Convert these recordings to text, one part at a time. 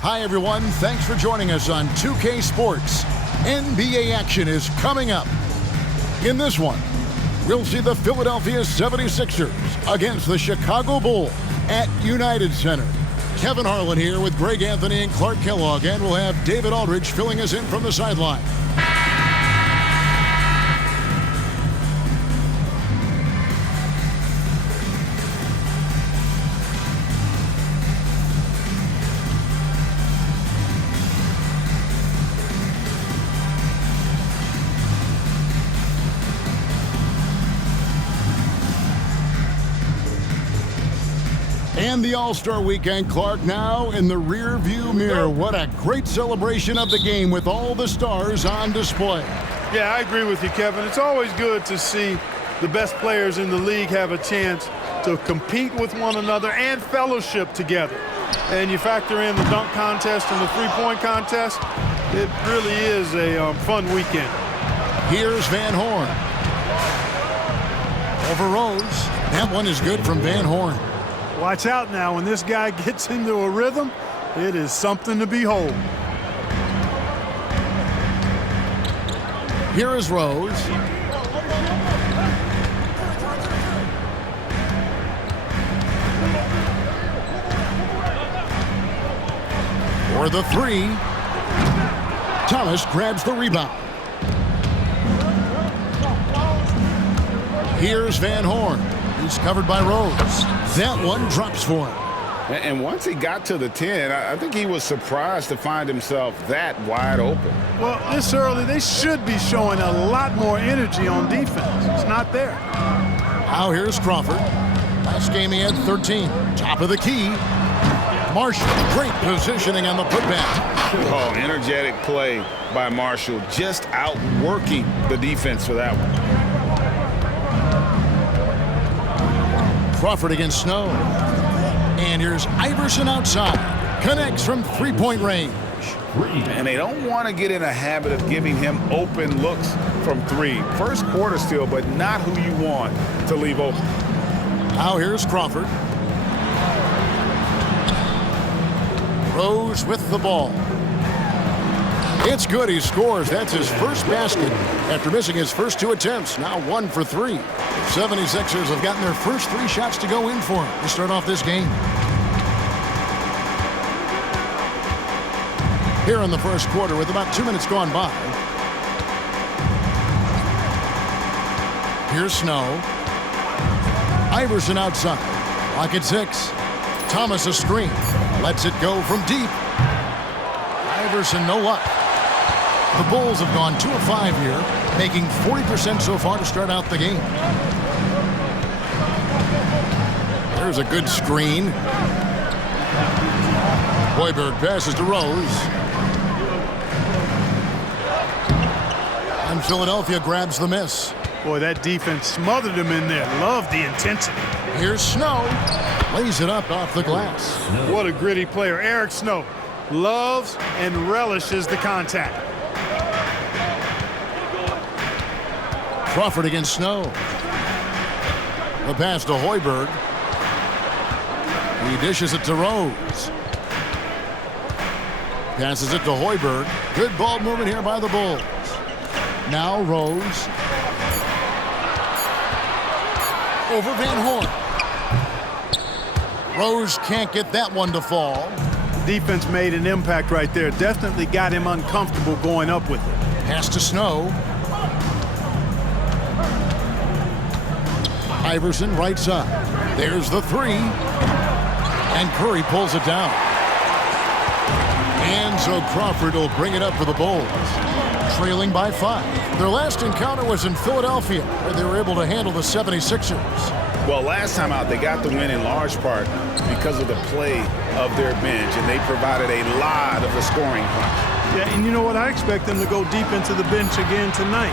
Hi, everyone. Thanks for joining us on 2K Sports. NBA action is coming up. In this one, we'll see the Philadelphia 76ers against the Chicago Bulls at United Center. Kevin Harlan here with Greg Anthony and Clark Kellogg, and we'll have David Aldridge filling us in from the sideline. And the All-Star Weekend, Clark, now in the rear-view mirror. What a great celebration of the game with all the stars on display. Yeah, I agree with you, Kevin. It's always good to see the best players in the league have a chance to compete with one another and fellowship together. And you factor in the dunk contest and the three-point contest, it really is a fun weekend. Here's Van Horn. Over Rose. That one is good from Van Horn. Watch out now. When this guy gets into a rhythm, it is something to behold. Here is Rose. For the three. Thomas grabs the rebound. Here's Van Horn. He's covered by Rose. That one drops for him. And once he got to the 10, I think he was surprised to find himself that wide open. Well, this early, they should be showing a lot more energy on defense. It's not there. Now here's Crawford. Last game he had 13. Top of the key. Marshall, great positioning on the putback. Oh, energetic play by Marshall, just outworking the defense for that one. Crawford against Snow. And here's Iverson outside. Connects from three-point range. And they don't want to get in a habit of giving him open looks from three. First quarter still, but not who you want to leave open. Now here's Crawford. Rose with the ball. It's good. He scores. That's his first basket after missing his first two attempts. Now 1 for 3. The 76ers have gotten their first 3 shots to go in for him to start off this game. Here in the first quarter with about 2 minutes gone by. Here's Snow. Iverson outside. Lock at 6. Thomas a screen. Lets it go from deep. Iverson no luck. The Bulls have gone 2 of 5 here, making 40% so far to start out the game. There's a good screen. Hoiberg passes to Rose. And Philadelphia grabs the miss. Boy, that defense smothered him in there. Love the intensity. Here's Snow. Lays it up off the glass. What a gritty player. Eric Snow loves and relishes the contact. Crawford against Snow. The pass to Hoiberg. He dishes it to Rose. Passes it to Hoiberg. Good ball movement here by the Bulls. Now Rose. Over Van Horn. Rose can't get that one to fall. Defense made an impact right there. Definitely got him uncomfortable going up with it. Pass to Snow. Iverson right side. There's the 3. And Curry pulls it down. And so Crawford will bring it up for the Bulls. Trailing by 5. Their last encounter was in Philadelphia, where they were able to handle the 76ers. Well, last time out, they got the win in large part because of the play of their bench, and they provided a lot of the scoring punch. Yeah, and you know what? I expect them to go deep into the bench again tonight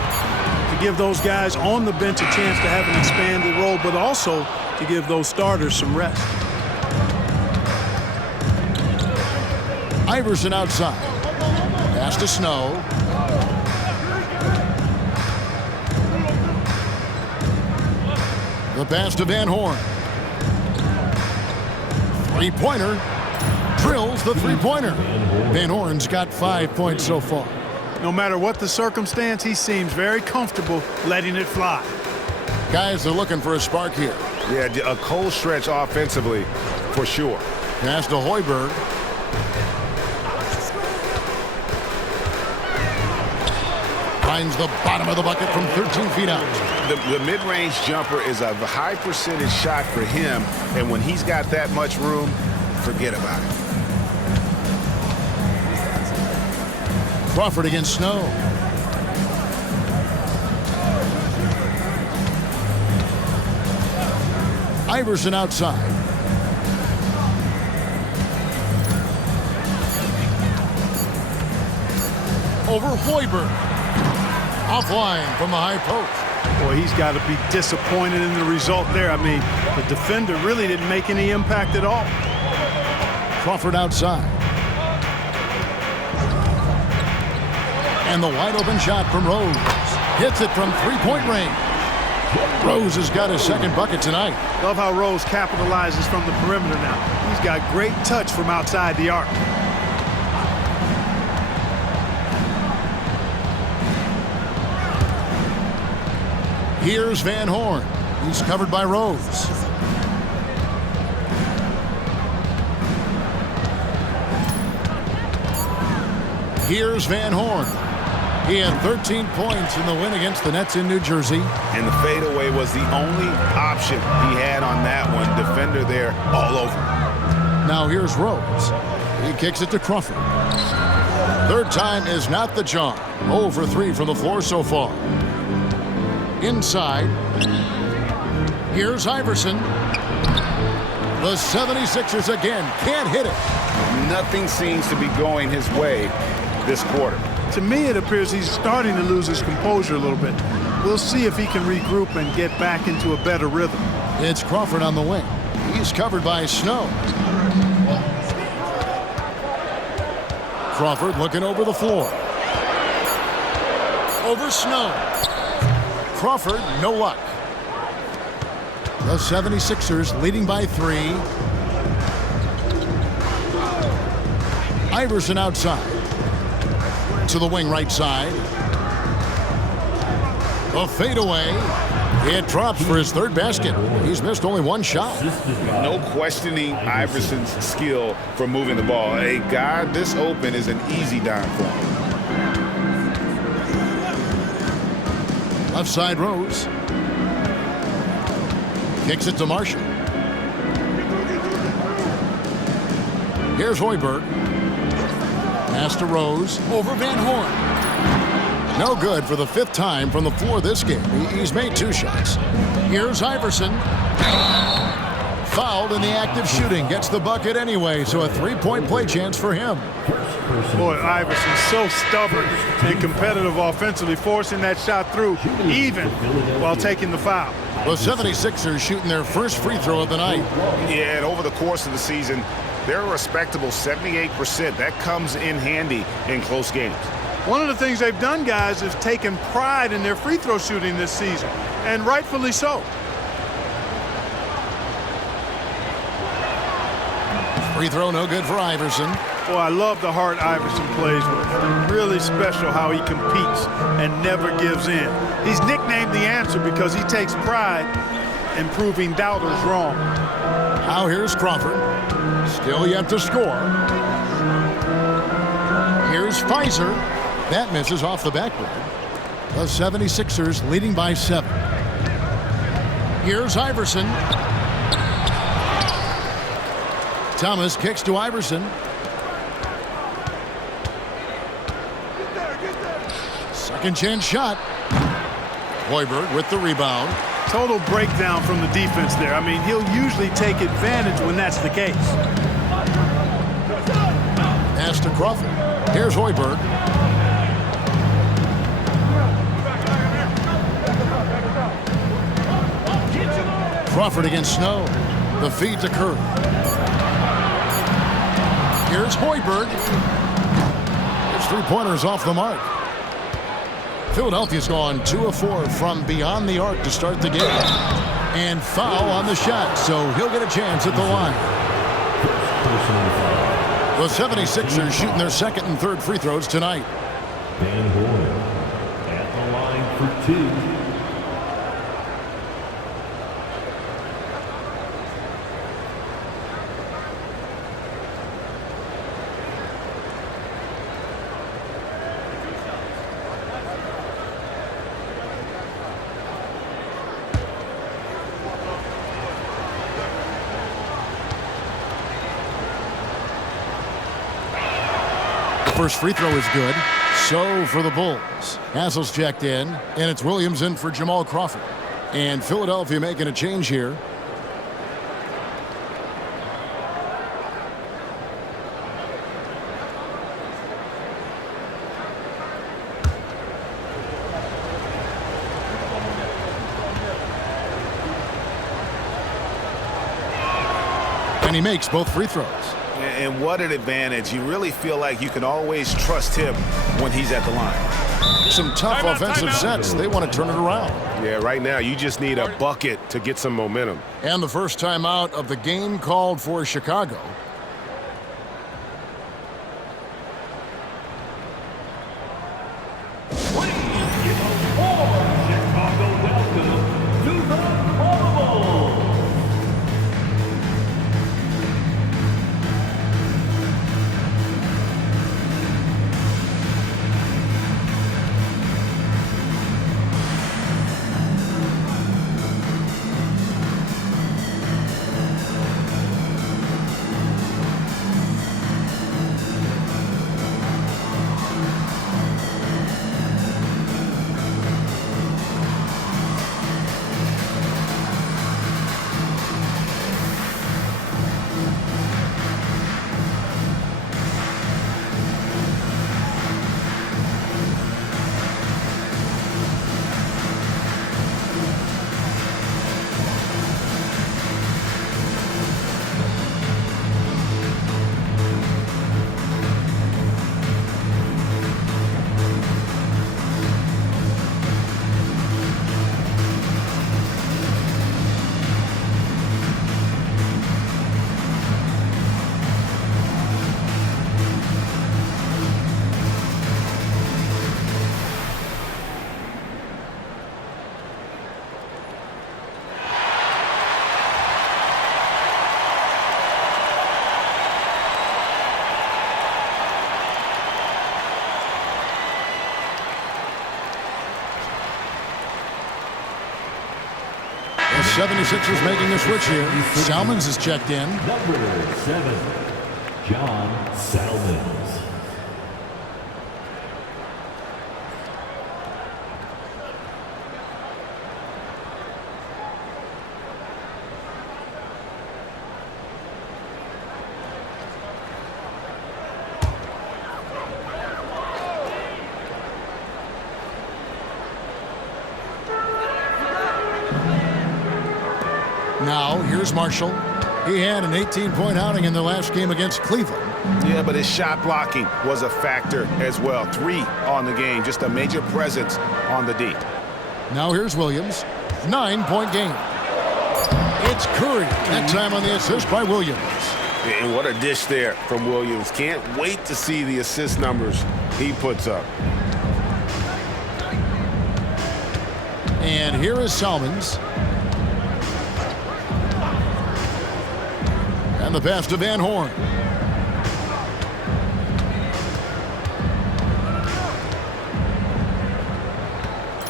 to give those guys on the bench a chance to have an expanded role, but also to give those starters some rest. Iverson outside. Pass to Snow. The pass to Van Horn. Three-pointer. drills the three-pointer. Van Horn's got 5 points so far. No matter what the circumstance, he seems very comfortable letting it fly. Guys are looking for a spark here. Yeah, a cold stretch offensively for sure. Pass to Hoiberg. Finds the bottom of the bucket from 13 feet out. The mid-range jumper is a high percentage shot for him, and when he's got that much room, forget about it. Crawford against Snow. Iverson outside. Over Hoiberg. Offline from the high post. Boy, he's got to be disappointed in the result there. I mean, the defender really didn't make any impact at all. Crawford outside. And the wide open shot from Rose. Hits it from three-point range. Rose has got his second bucket tonight. Love how Rose capitalizes from the perimeter now. He's got great touch from outside the arc. Here's Van Horn. He's covered by Rose. Here's Van Horn. He had 13 points in the win against the Nets in New Jersey. And the fadeaway was the only option he had on that one. Defender there all over. Now here's Rose. He kicks it to Crawford. Third time is not the charm. 0 for 3 from the floor so far. Inside. Here's Iverson. The 76ers again can't hit it. Nothing seems to be going his way this quarter. To me, it appears he's starting to lose his composure a little bit. We'll see if he can regroup and get back into a better rhythm. It's Crawford on the wing. He's covered by Snow. Crawford looking over the floor. Over Snow. Crawford, no luck. The 76ers leading by 3. Iverson outside. To the wing right side. A fadeaway. It drops for his third basket. He's missed only one shot. No questioning Iverson's skill for moving the ball. A guy this open is an easy dime for him. Left side Rose. Kicks it to Marshall. Here's Hoiberg. Pass to Rose. Over Van Horn. No good for the 5th time from the floor this game. He's made 2 shots. Here's Iverson. Fouled in the act of shooting. Gets the bucket anyway, so a 3-point play chance for him. Boy, Iverson's so stubborn and competitive offensively, forcing that shot through even while taking the foul. The 76ers shooting their first free throw of the night. Yeah, and over the course of the season, they're a respectable 78%. That comes in handy in close games. One of the things they've done, guys, is taken pride in their free throw shooting this season, and rightfully so. Free throw no good for Iverson. Boy, I love the heart Iverson plays with. Really special how he competes and never gives in. He's nicknamed the answer because he takes pride in proving doubters wrong. Now here's Crawford. Still yet to score. Here's Fizer. That misses off the backboard. The 76ers leading by 7. Here's Iverson. Thomas kicks to Iverson. Second chance shot. Hoiberg with the rebound. Total breakdown from the defense there. I mean, he'll usually take advantage when that's the case. Pass to Crawford. Here's Hoiberg. Crawford against Snow. The feed to Kerr. Here's Hoiberg. His three-pointers off the mark. Philadelphia's gone 2 of 4 from beyond the arc to start the game. And foul on the shot, so he'll get a chance at the line. The 76ers shooting their second and third free throws tonight. Van Horn at the line for two. First free throw is good. So for the Bulls, Hassel's checked in, and it's Williams in for Jamal Crawford. And Philadelphia making a change here. And he makes both free throws. And what an advantage. You really feel like you can always trust him when he's at the line. Some tough offensive sets. They want to turn it around. Yeah, right now you just need a bucket to get some momentum. And the first time out of the game called for Chicago. The 76ers making a switch here. Salmons is checked in. Number 7, John Salmons. Now, here's Marshall. He had an 18-point outing in their last game against Cleveland. Yeah, but his shot blocking was a factor as well. 3 on the game, just a major presence on the D. Now here's Williams. 9-point game. It's Curry. That time on the assist by Williams. And what a dish there from Williams. Can't wait to see the assist numbers he puts up. And here is Salmons. And the pass to Van Horn.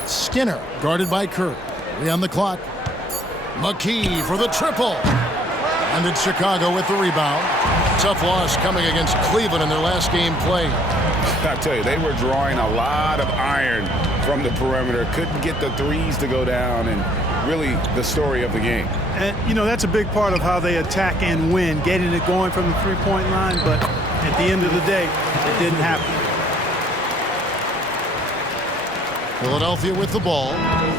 Skinner guarded by Curry. 3 on the clock. McKee for the triple. And it's Chicago with the rebound. Tough loss coming against Cleveland in their last game play. I tell you, they were drawing a lot of iron from the perimeter. Couldn't get the threes to go down, and really the story of the game. And, you know, that's a big part of how they attack and win, getting it going from the three-point line, but at the end of the day, it didn't happen. Philadelphia with the ball,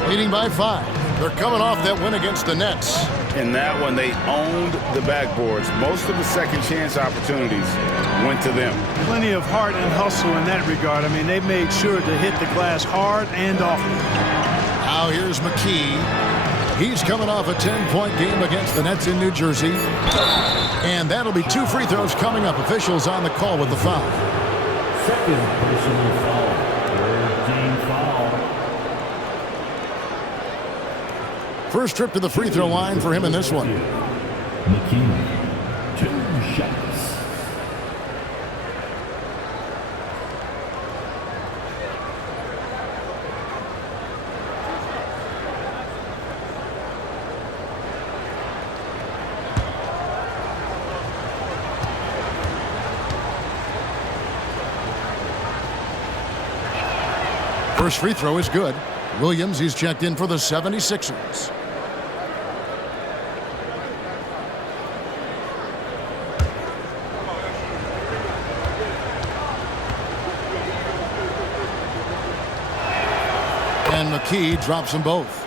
leading by 5. They're coming off that win against the Nets. In that one, they owned the backboards. Most of the second chance opportunities went to them. Plenty of heart and hustle in that regard. I mean, they made sure to hit the glass hard and often. Now here's McKee. He's coming off a 10-point game against the Nets in New Jersey. And that'll be 2 free throws coming up. Officials on the call with the foul. Second personal foul. Third team foul. First trip to the free throw line for him in this one. McKee, 2 shots. First free throw is good. Williams, he's checked in for the 76ers. And McKee drops them both.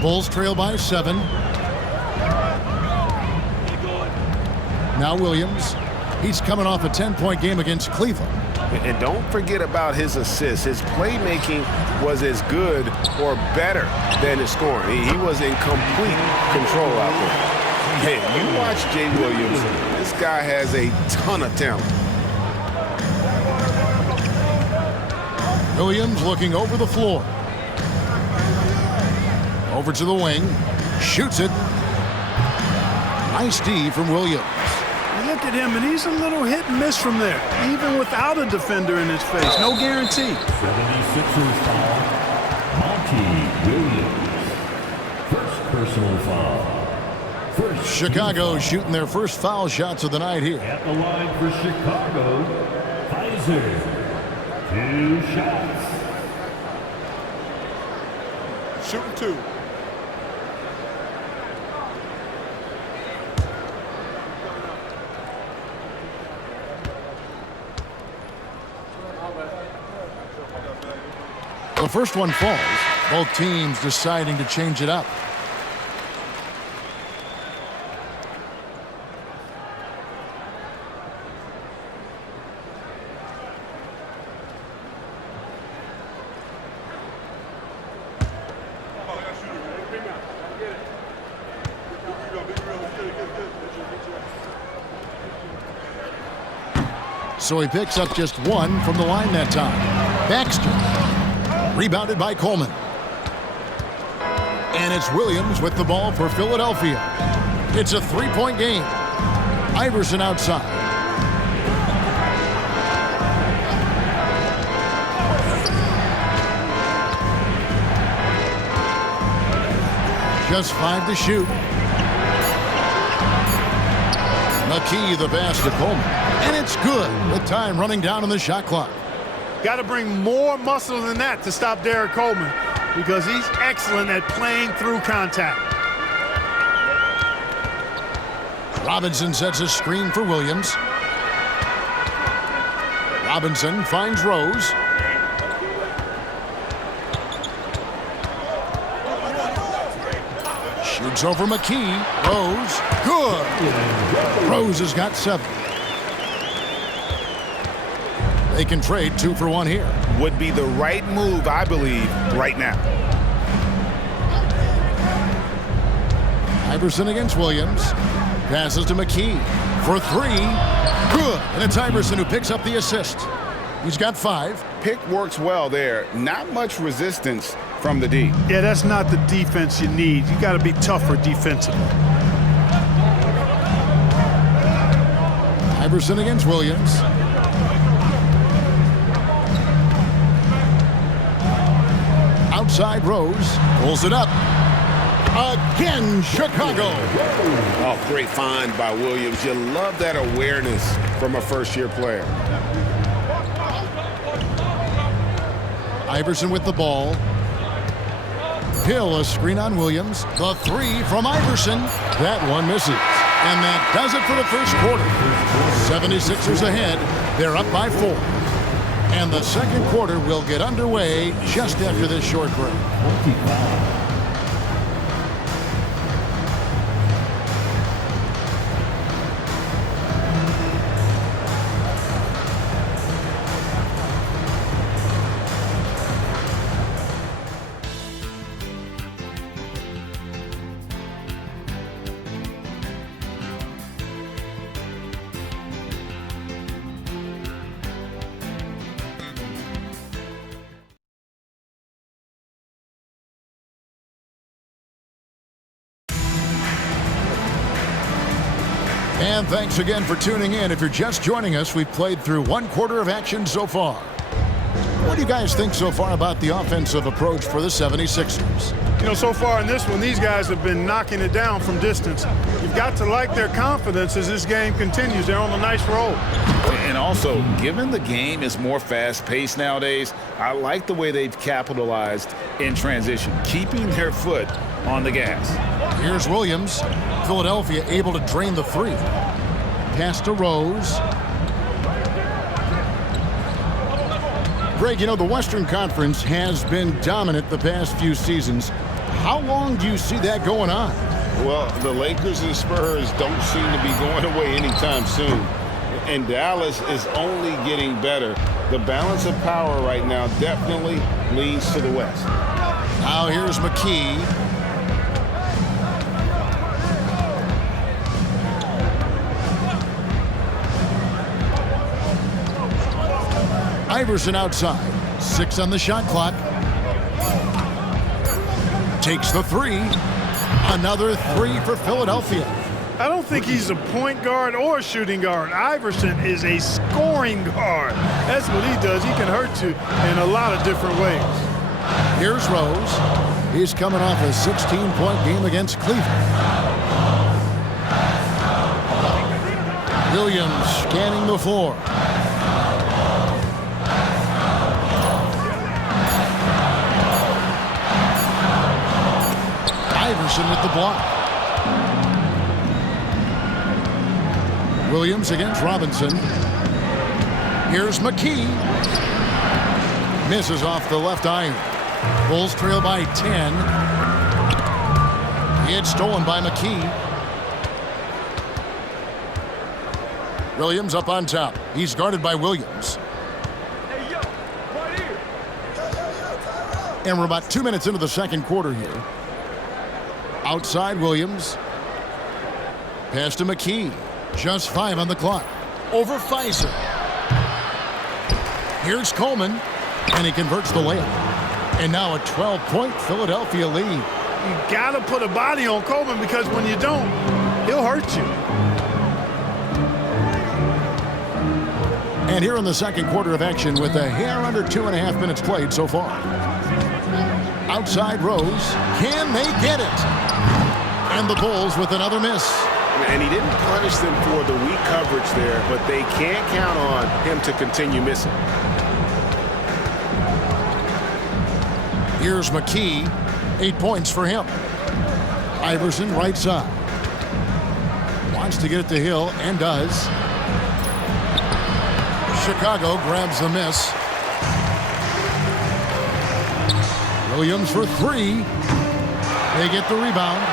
Bulls trail by 7. Now Williams. He's coming off a 10-point game against Cleveland. And don't forget about his assists. His playmaking was as good or better than his scoring. He was in complete control out there. Man, you watch Jay Williams. This guy has a ton of talent. Williams looking over the floor. Over to the wing. Shoots it. Nice D from Williams. Look at him, and he's a little hit and miss from there, even without a defender in his face. No guarantee. 76ers foul. Monty Williams. First personal foul. First Chicago shooting their first foul shots of the night here. at the line for Chicago. Kaiser. 2 shots. Shooting 2. The first one falls. Both teams deciding to change it up. So he picks up just 1 from the line that time. Baxter. Rebounded by Coleman. And it's Williams with the ball for Philadelphia. It's a 3-point game. Iverson outside. Just 5 to shoot. McKee the pass to Coleman. And it's good with time running down on the shot clock. Got to bring more muscle than that to stop Derek Coleman, because he's excellent at playing through contact. Robinson sets a screen for Williams. Robinson finds Rose. Shoots over McKee. Rose. Good. Rose has got 7. They can trade 2 for 1 here. Would be the right move, I believe, right now. Iverson against Williams. Passes to McKee for 3. Good. And it's Iverson who picks up the assist. He's got 5. Pick works well there. Not much resistance from the D. Yeah, that's not the defense you need. You got to be tougher defensively. Iverson against Williams. Outside Rose. Pulls it up. Again, Chicago. Oh, great find by Williams. You love that awareness from a first-year player. Iverson with the ball. Hill a screen on Williams. The 3 from Iverson. That one misses. And that does it for the first quarter. 76ers ahead. They're up by 4. And the second quarter will get underway just after this short break. 25. And thanks again for tuning in. If you're just joining us, we've played through one quarter of action so far. What do you guys think so far about the offensive approach for the 76ers? You know, so far in this one, these guys have been knocking it down from distance. You've got to like their confidence as this game continues. They're on a nice roll. And also, given the game is more fast-paced nowadays, I like the way they've capitalized in transition, keeping their foot on the gas. Here's Williams. Philadelphia able to drain the three. Pass to Rose. Greg, you know, the Western Conference has been dominant the past few seasons. How long do you see that going on? Well, the Lakers and Spurs don't seem to be going away anytime soon. And Dallas is only getting better. The balance of power right now definitely leans to the West. Now here's McKee. Iverson outside. 6 on the shot clock. Takes the three. Another three for Philadelphia. I don't think he's a point guard or a shooting guard. Iverson is a scoring guard. That's what he does. He can hurt you in a lot of different ways. Here's Rose. He's coming off a 16-point game against Cleveland. Williams scanning the floor. Iverson with the block. Williams against Robinson. Here's McKee. Misses off the left iron. Bulls trail by 10. It's stolen by McKee. Williams up on top. He's guarded by Williams. And we're about 2 minutes into the second quarter here. Outside Williams. Pass to McKee. Just 5 on the clock. Over Fizer. Here's Coleman. And he converts the layup. And now a 12-point Philadelphia lead. You got to put a body on Coleman because when you don't, he'll hurt you. And here in the second quarter of action with a hair under 2.5 minutes played so far. Outside Rose. Can they get it? And the Bulls with another miss. And he didn't punish them for the weak coverage there, but they can't count on him to continue missing. Here's McKee. 8 points for him. Iverson right side. Wants to get it to Hill and does. Chicago grabs the miss. Williams for 3. They get the rebound.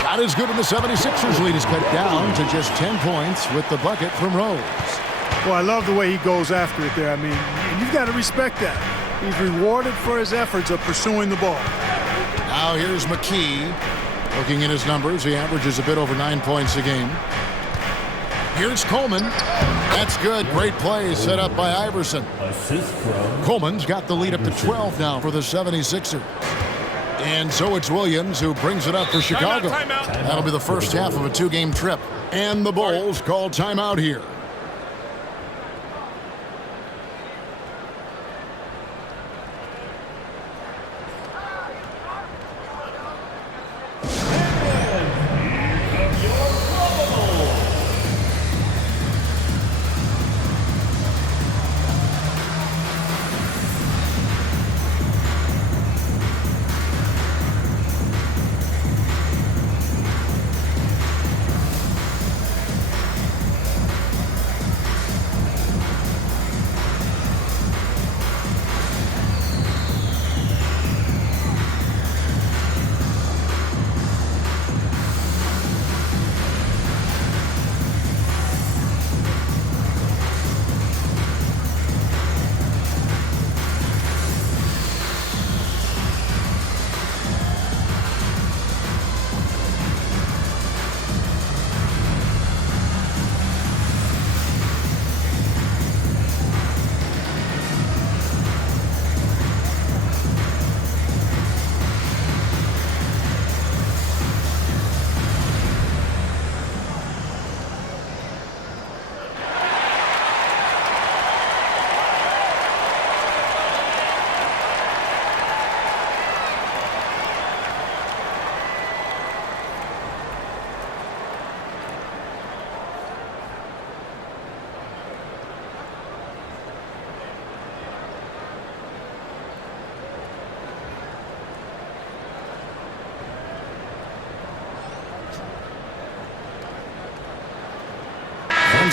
Shot is good, and the 76ers lead is cut down to just 10 points with the bucket from Rose. Well, I love the way he goes after it there. I mean, you've got to respect that. He's rewarded for his efforts of pursuing the ball. Now here's McKee. Looking at his numbers, he averages a bit over 9 points a game. Here's Coleman. That's good. Great play set up by Iverson. Assist from Coleman's got the lead up to 12 now for the 76ers. And so it's Williams who brings it up for Chicago. That'll be the first half of a 2-game trip. And the Bulls call timeout here.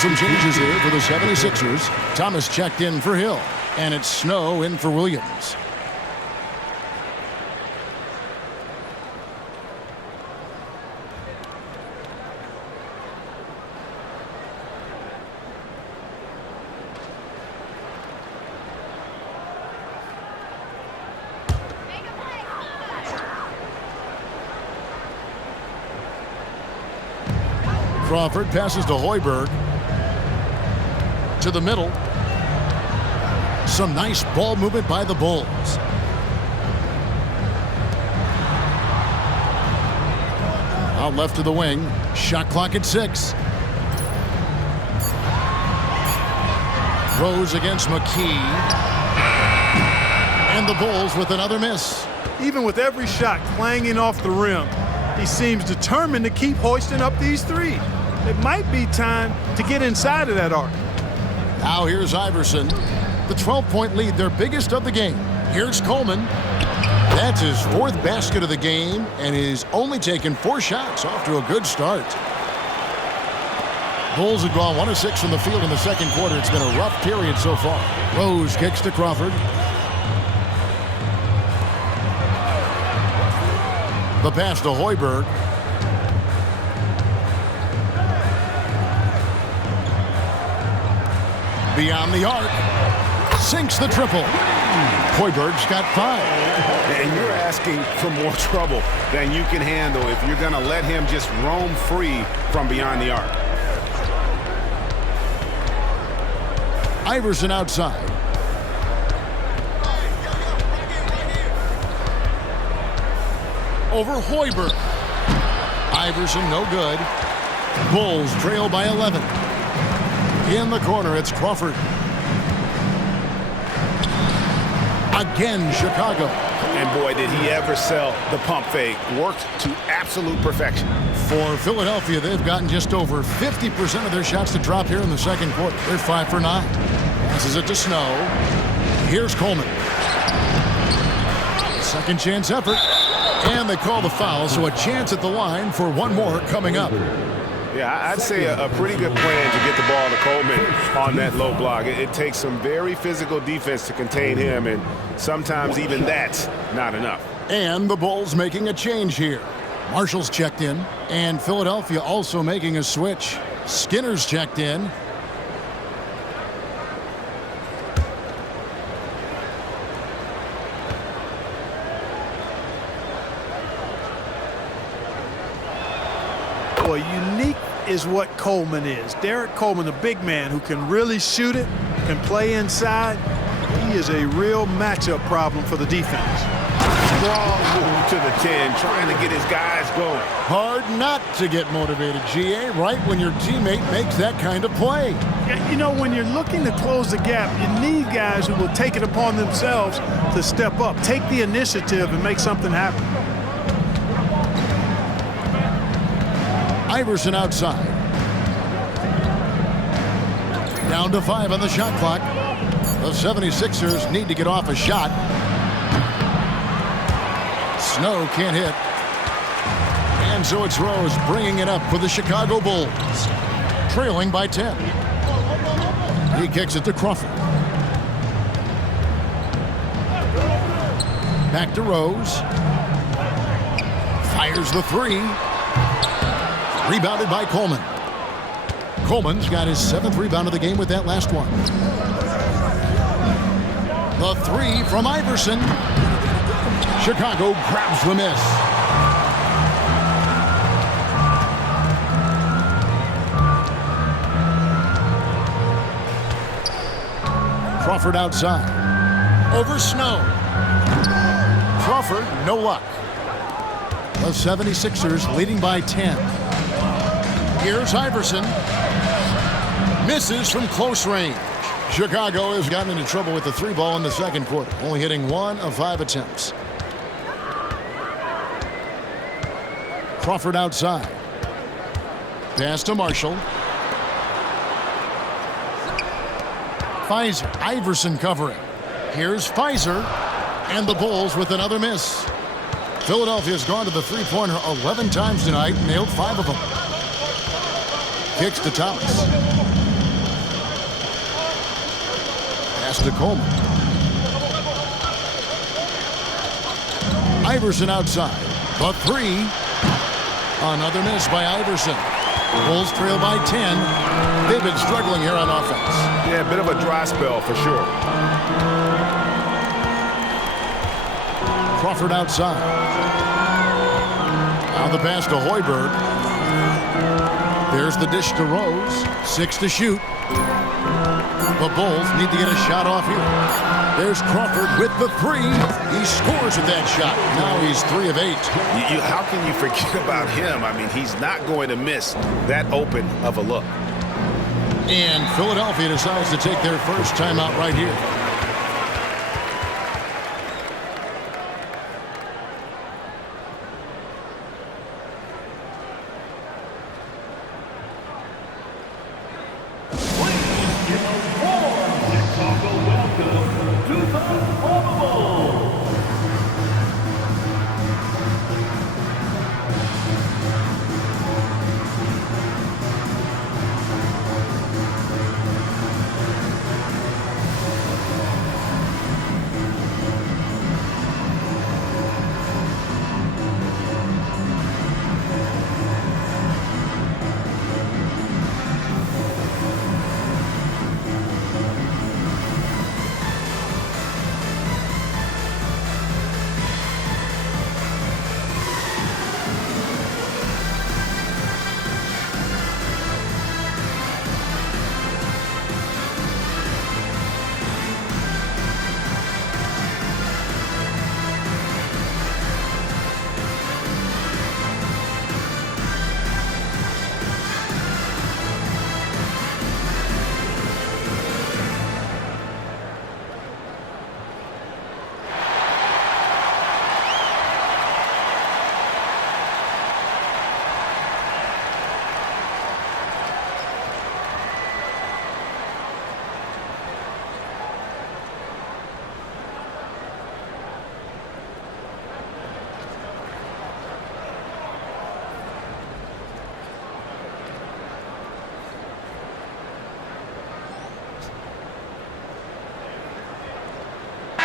some changes here for the 76ers. Thomas checked in for Hill, and it's Snow in for Williams. Crawford passes to Hoiberg. To the middle. Some nice ball movement by the Bulls. Out left to the wing. Shot clock at 6. Rose against McKee. And the Bulls with another miss. Even with every shot clanging off the rim, he seems determined to keep hoisting up these threes. It might be time to get inside of that arc. Now here's Iverson. The 12-point lead, their biggest of the game. Here's Coleman. That's his 4th basket of the game, and he's only taken 4 shots. Off to a good start. Bulls have gone 1 of 6 from the field in the second quarter. It's been a rough period so far. Rose kicks to Crawford. The pass to Hoiberg. Beyond the arc. Sinks the triple. Hoiberg's got 5. And you're asking for more trouble than you can handle if you're going to let him just roam free from beyond the arc. Iverson outside. Over Hoiberg. Iverson no good. Bulls trail by 11. In the corner, it's Crawford. Again, Chicago. And boy, did he ever sell the pump fake. Worked to absolute perfection. For Philadelphia, they've gotten just over 50% of their shots to drop here in the second quarter. They're 5 for 9. Passes it to Snow. Here's Coleman. Second chance effort. And they call the foul, so a chance at the line for one more coming up. Yeah, I'd say a pretty good plan to get the ball to Coleman on that low block. It takes some very physical defense to contain him, and sometimes even that's not enough. And the Bulls making a change here. Marshall's checked in, and Philadelphia also making a switch. Skinner's checked in. Boy, unique is what Coleman is. Derek Coleman, the big man who can really shoot it, can play inside. He is a real matchup problem for the defense. Strong move to the 10, trying to get his guys going. Hard not to get motivated, GA, right when your teammate makes that kind of play. You know, when you're looking to close the gap, you need guys who will take it upon themselves to step up, take the initiative, and make something happen. Iverson outside. Down to 5 on the shot clock. The 76ers need to get off a shot. Snow can't hit. And so it's Rose bringing it up for the Chicago Bulls. Trailing by 10. He kicks it to Crawford. Back to Rose. Fires the 3. Rebounded by Coleman. Coleman's got his 7th rebound of the game with that last one. The 3 from Iverson. Chicago grabs the miss. Crawford outside. Over Snow. Crawford, no luck. The 76ers leading by 10. Here's Iverson. Misses from close range. Chicago has gotten into trouble with the 3 ball in the second quarter, only hitting 1 of 5 attempts. Crawford outside. Pass to Marshall. Fizer. Iverson covering. Here's Fizer. And the Bulls with another miss. Philadelphia's gone to the three-pointer 11 times tonight, nailed 5 of them. Kicks to Thomas. pass to Coleman. Iverson outside. The three. Another miss by Iverson. Bulls trail by 10. They've been struggling here on offense. Yeah, a bit of a dry spell for sure. Crawford outside. Now the pass to Hoiberg. There's the dish to Rose. 6 to shoot. The Bulls need to get a shot off here. There's Crawford with the three. He scores with that shot. Now he's 3 of 8. How can you forget about him? I mean, he's not going to miss that open of a look. And Philadelphia decides to take their first timeout right here.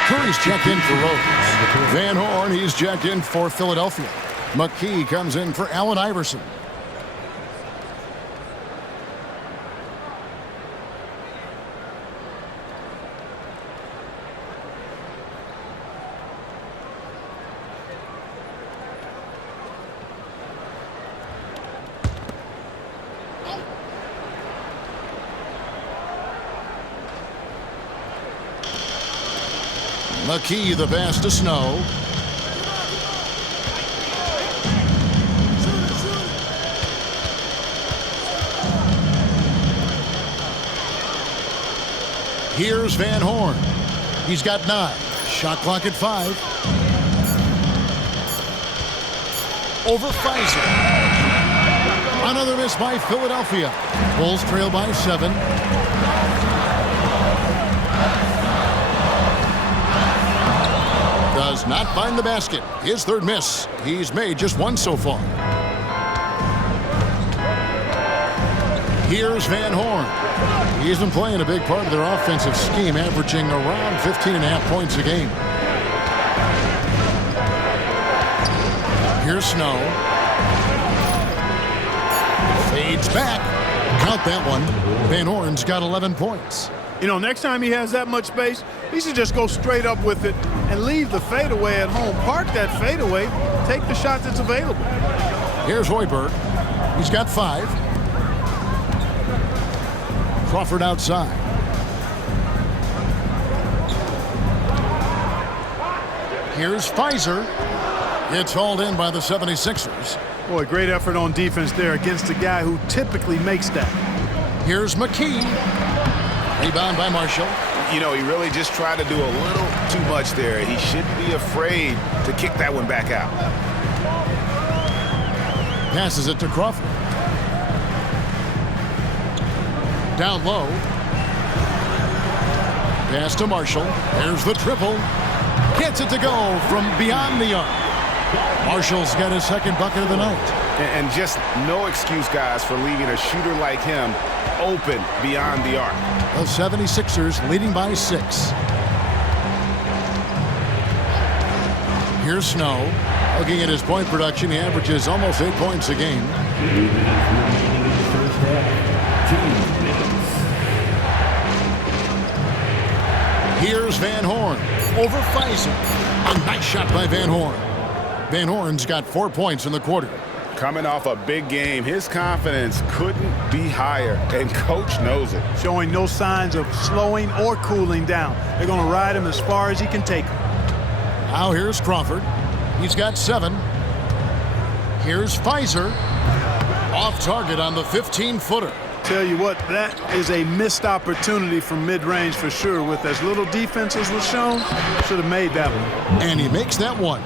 Curry's checked in for Rose. Van Horn, he's checked in for Philadelphia. McKee comes in for Allen Iverson. McKee, the pass to Snow. Here's Van Horn. He's got 9. Shot clock at 5. Over Fizer. Another miss by Philadelphia. Bulls trail by 7. Does not find the basket. His 3rd miss. He's made just 1 so far. Here's Van Horn. He's been playing a big part of their offensive scheme, averaging around 15.5 points a game. Here's Snow. Fades back. Count that one. Van Horn's got 11 points. You know, next time he has that much space, he should just go straight up with it and leave the fadeaway at home. Park that fadeaway. Take the shot that's available. Here's Hoiberg. He's got 5. Crawford outside. Here's Fizer. It's hauled in by the 76ers. Boy, great effort on defense there against a guy who typically makes that. Here's McKee. Rebound by Marshall. You know, he really just tried to do a little too much there. He shouldn't be afraid to kick that one back out. Passes it to Crawford. Down low. Pass to Marshall. There's the triple. Gets it to go from beyond the arc. Marshall's got his 2nd bucket of the night. And just no excuse, guys, for leaving a shooter like him open beyond the arc. The 76ers leading by 6. Here's Snow. Looking at his point production, he averages almost 8 points a game. First half, 2 minutes. Here's Van Horn over Fizer. A nice shot by Van Horn. Van Horn's got 4 points in the quarter. Coming off a big game, his confidence couldn't be higher, and coach knows it. Showing no signs of slowing or cooling down. They're going to ride him as far as he can take him. Now here's Crawford. He's got 7. Here's Fizer. Off target on the 15-footer. Tell you what, that is a missed opportunity from mid-range for sure. With as little defense as was shown, should have made that one. And he makes that one.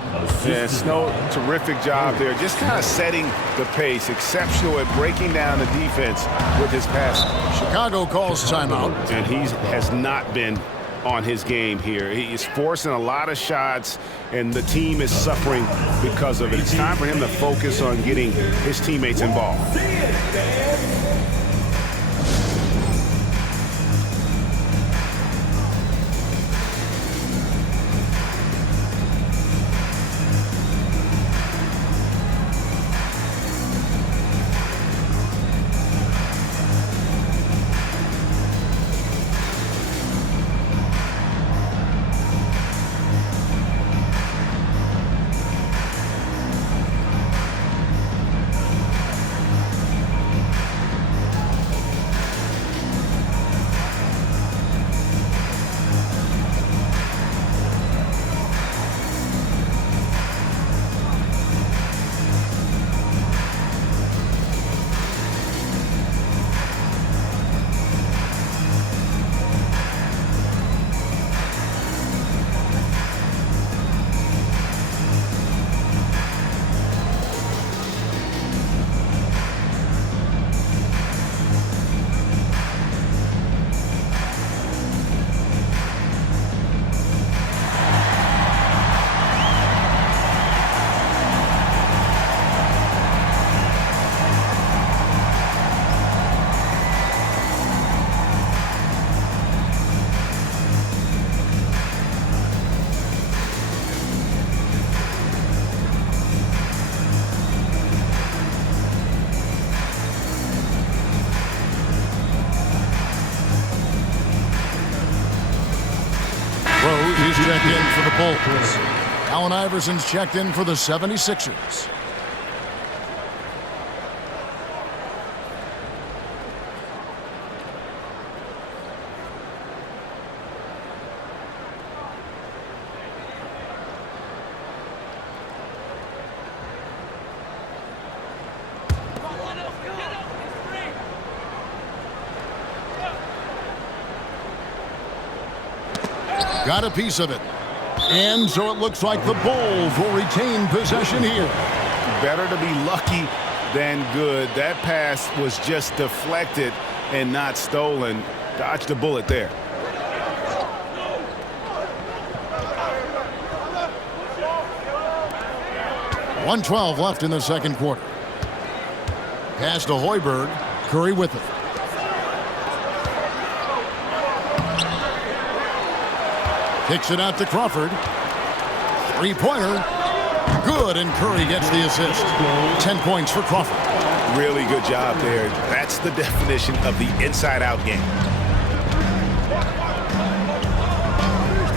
Yeah, Snow, terrific job there. Just kind of setting the pace. Exceptional at breaking down the defense with his passing. Chicago calls timeout. And he has not been on his game here. He's forcing a lot of shots, and the team is suffering because of it. It's time for him to focus on getting his teammates involved. Rose is checked in for the Bulls. Allen Iverson's checked in for the 76ers. Got a piece of it. And so it looks like the Bulls will retain possession here. Better to be lucky than good. That pass was just deflected and not stolen. Dodged a bullet there. .112 left in the second quarter. Pass to Hoiberg. Curry with it. Kicks it out to Crawford. Three-pointer. Good, and Curry gets the assist. 10 points for Crawford. Really good job there. That's the definition of the inside-out game.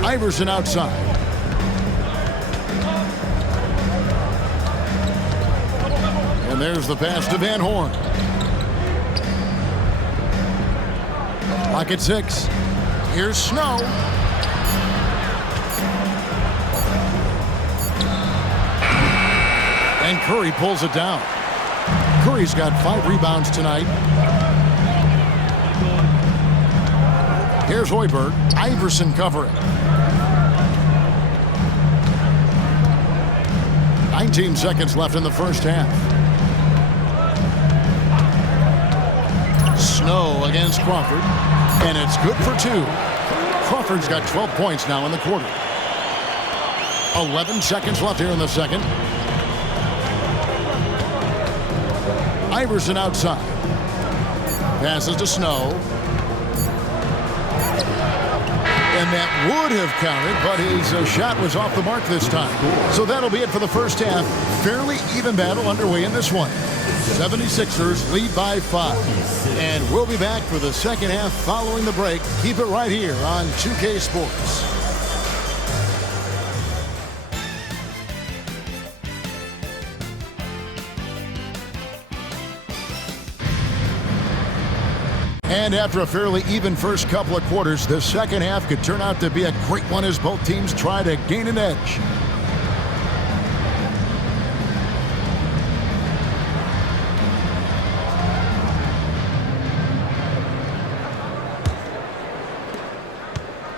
Iverson outside. And there's the pass to Van Horn. Clock at 6. Here's Snow. And Curry pulls it down. Curry's got 5 rebounds tonight. Here's Hoiberg. Iverson covering. 19 seconds left in the first half. Snow against Crawford. And it's good for 2. Crawford's got 12 points now in the quarter. 11 seconds left here in the second. Iverson outside. Passes to Snow. And that would have counted, but his shot was off the mark this time. So that'll be it for the first half. Fairly even battle underway in this one. 76ers lead by 5. And we'll be back for the second half following the break. Keep it right here on 2K Sports. And after a fairly even first couple of quarters, the second half could turn out to be a great one as both teams try to gain an edge.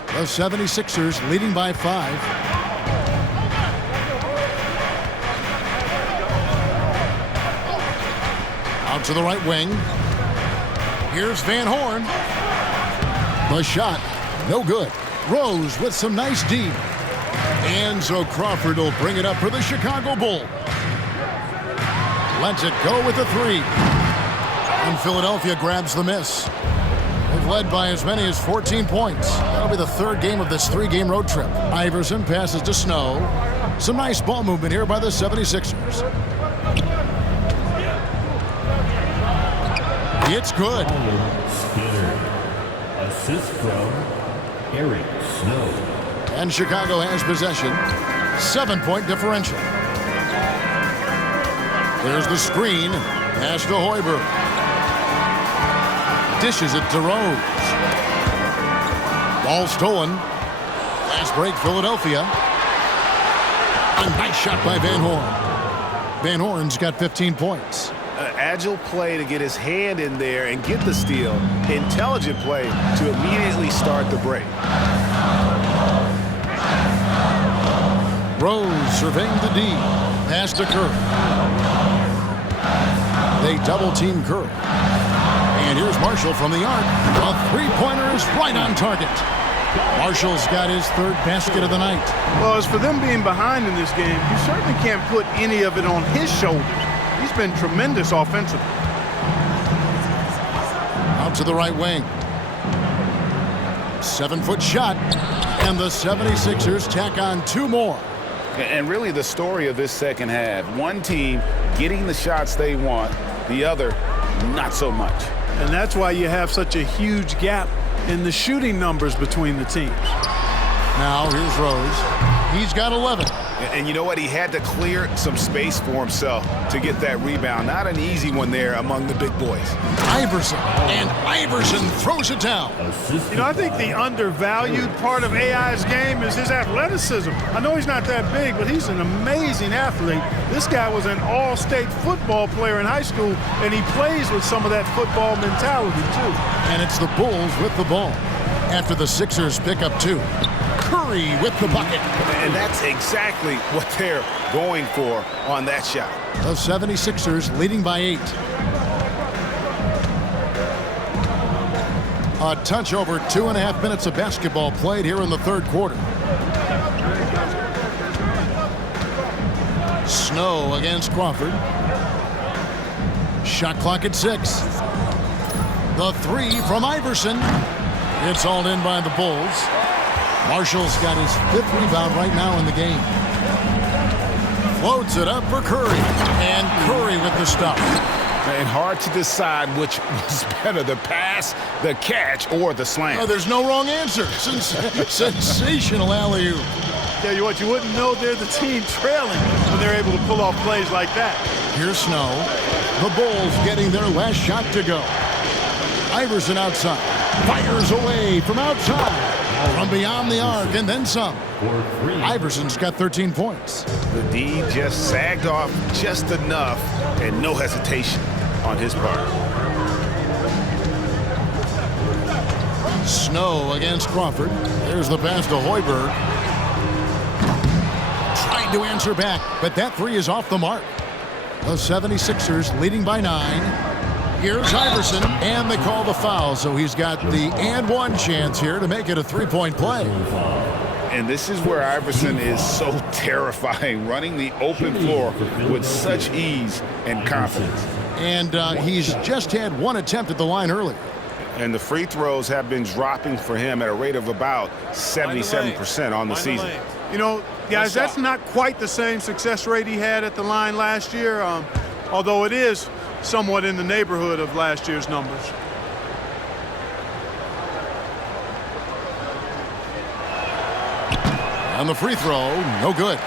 The 76ers leading by 5. Out to the right wing. Here's Van Horn. The shot, no good. Rose with some nice D. And so Crawford will bring it up for the Chicago Bulls. Lets it go with the 3. And Philadelphia grabs the miss. They've led by as many as 14 points. That'll be the third game of this 3-game road trip. Iverson passes to Snow. Some nice ball movement here by the 76ers. It's good. Skinner. Assist from Eric Snow. And Chicago has possession. 7-point differential. There's the screen. Pass to Hoiberg. Dishes it to Rose. Ball stolen. Last break, Philadelphia. A nice shot by Van Horn. Van Horn's got 15 points. Agile play to get his hand in there and get the steal. Intelligent play to immediately start the break. Rose surveying the D. Pass to Curry. They double-team Curry. And here's Marshall from the arc. A three-pointer is right on target. Marshall's got his third basket of the night. Well, as for them being behind in this game, you certainly can't put any of it on his shoulders. He's been tremendous offensively. Out to the right wing. 7-foot shot. And the 76ers tack on 2 more. And really the story of this second half. One team getting the shots they want, the other not so much. And that's why you have such a huge gap in the shooting numbers between the teams. Now here's Rose. He's got 11. And you know what? He had to clear some space for himself to get that rebound. Not an easy one there among the big boys. Iverson. And Iverson throws it down. You know, I think the undervalued part of AI's game is his athleticism. I know he's not that big, but he's an amazing athlete. This guy was an all-state football player in high school, and he plays with some of that football mentality, too. And it's the Bulls with the ball. After the Sixers pick up 2. Curry with the bucket. And that's exactly what they're going for on that shot. The 76ers leading by 8. A touch over 2.5 minutes of basketball played here in the third quarter. Snow against Crawford. Shot clock at 6. The 3 from Iverson. It's all in by the Bulls. Marshall's got his 5th rebound right now in the game. Floats it up for Curry. And Curry with the stop. And hard to decide which was better, the pass, the catch, or the slam. Oh, there's no wrong answer. Sensational alley-oop. Tell you what, you wouldn't know they're the team trailing when they're able to pull off plays like that. Here's Snow. The Bulls getting their last shot to go. Iverson outside. Fires away from outside. From beyond the arc and then some. Iverson's got 13 points. The D just sagged off just enough and no hesitation on his part. Snow against Crawford. There's the pass to Hoiberg. Trying to answer back, but that 3 is off the mark. The 76ers leading by 9. Here's Iverson, and they call the foul, so he's got the and one chance here to make it a 3-point play. And this is where Iverson is so terrifying, running the open floor with such ease and confidence. And he's just had one attempt at the line earlier. And the free throws have been dropping for him at a rate of about 77% on the season. You know, guys, that's not quite the same success rate he had at the line last year, although it is somewhat in the neighborhood of last year's numbers. And the free throw, no good.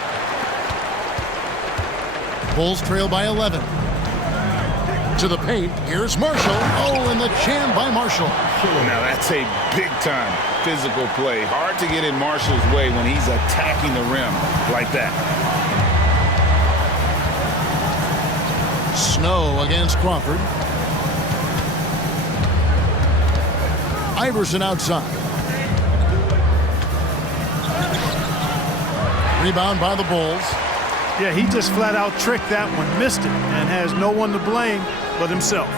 Bulls trail by 11. To the paint, here's Marshall. Oh, and the jam by Marshall. Now that's a big-time physical play. Hard to get in Marshall's way when he's attacking the rim like that. Snow against Crawford. Iverson outside. Rebound by the Bulls. Yeah, he just flat out tricked that one, missed it, and has no one to blame but himself.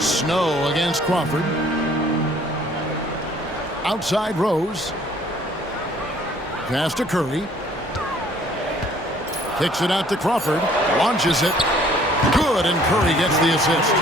Snow against Crawford. Outside Rose. Pass to Curry. Kicks it out to Crawford. Launches it. Good, and Curry gets the assist.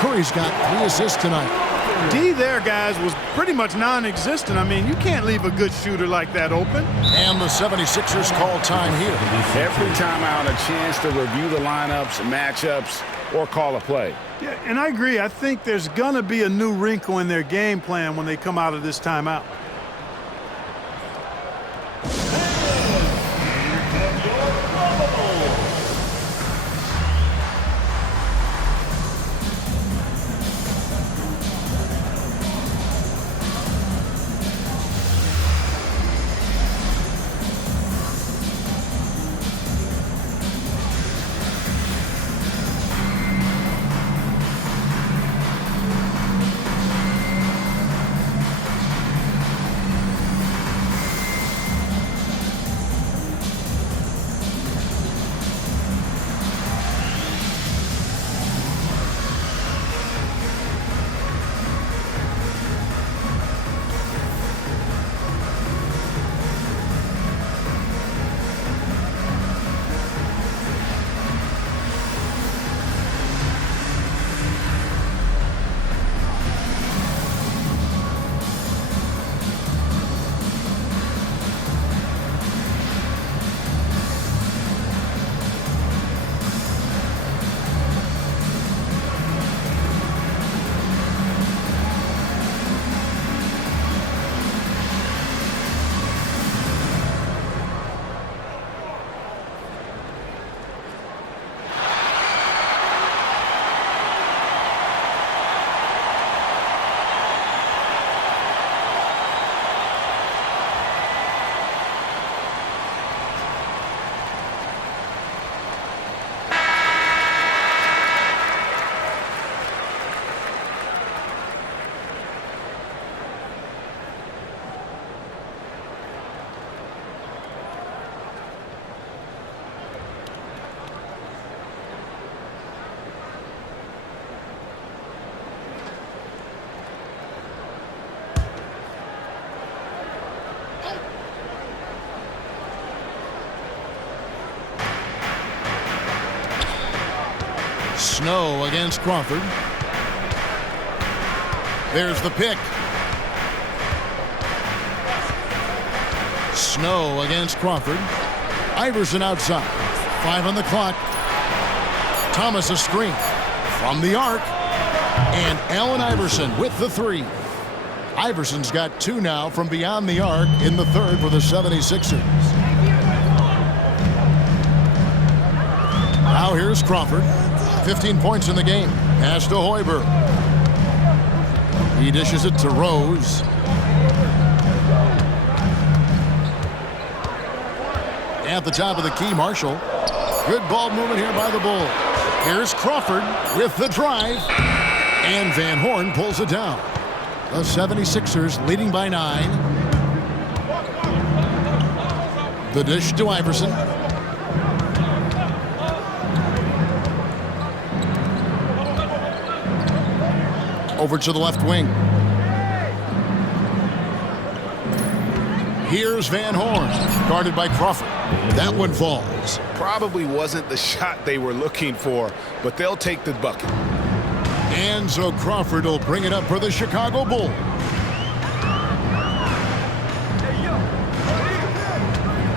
Curry's got 3 assists tonight. D there, guys, was pretty much non-existent. I mean, you can't leave a good shooter like that open. And the 76ers call time here. Every time out, a chance to review the lineups, matchups, or call a play. Yeah, and I agree. I think there's going to be a new wrinkle in their game plan when they come out of this timeout. Snow against Crawford. There's the pick. Snow against Crawford. Iverson outside. 5 on the clock. Thomas a screen from the arc. And Allen Iverson with the 3. Iverson's got 2 now from beyond the arc in the third for the 76ers. Now here's Crawford. 15 points in the game. Pass to Hoiberg. He dishes it to Rose. At the top of the key, Marshall. Good ball movement here by the Bulls. Here's Crawford with the drive. And Van Horn pulls it down. The 76ers leading by 9. The dish to Iverson. Over to the left wing. Here's Van Horn, guarded by Crawford. That one falls. Probably wasn't the shot they were looking for, but they'll take the bucket. And so Crawford will bring it up for the Chicago Bulls.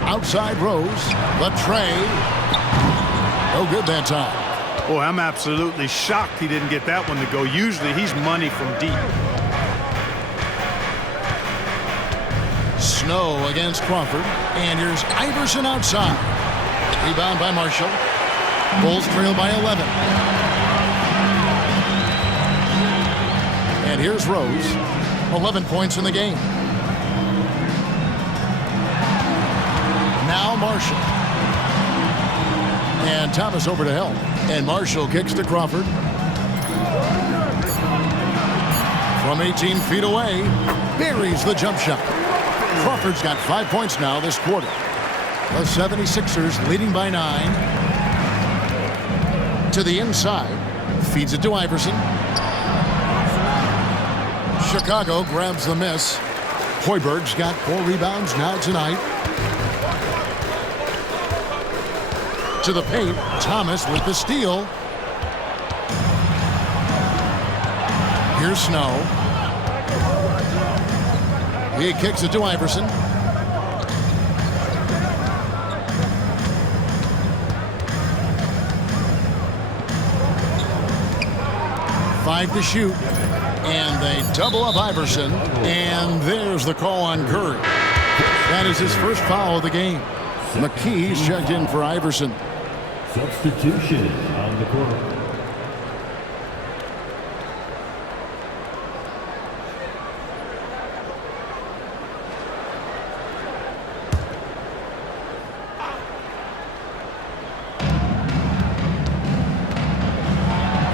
Outside Rose, the tray. No good that time. Boy, I'm absolutely shocked he didn't get that one to go. Usually he's money from deep. Snow against Crawford. And here's Iverson outside. Rebound by Marshall. Bulls trail by 11. And here's Rose. 11 points in the game. Now Marshall. And Thomas over to help. And Marshall kicks to Crawford. From 18 feet away, buries the jump shot. Crawford's got 5 points now this quarter. The 76ers leading by 9. To the inside. Feeds it to Iverson. Chicago grabs the miss. Hoiberg's got 4 rebounds now tonight. To the paint, Thomas with the steal. Here's Snow. He kicks it to Iverson. Five to shoot. And they double up Iverson. And there's the call on Curry. That is his first foul of the game. McKee's checked in for Iverson. Substitution on the court.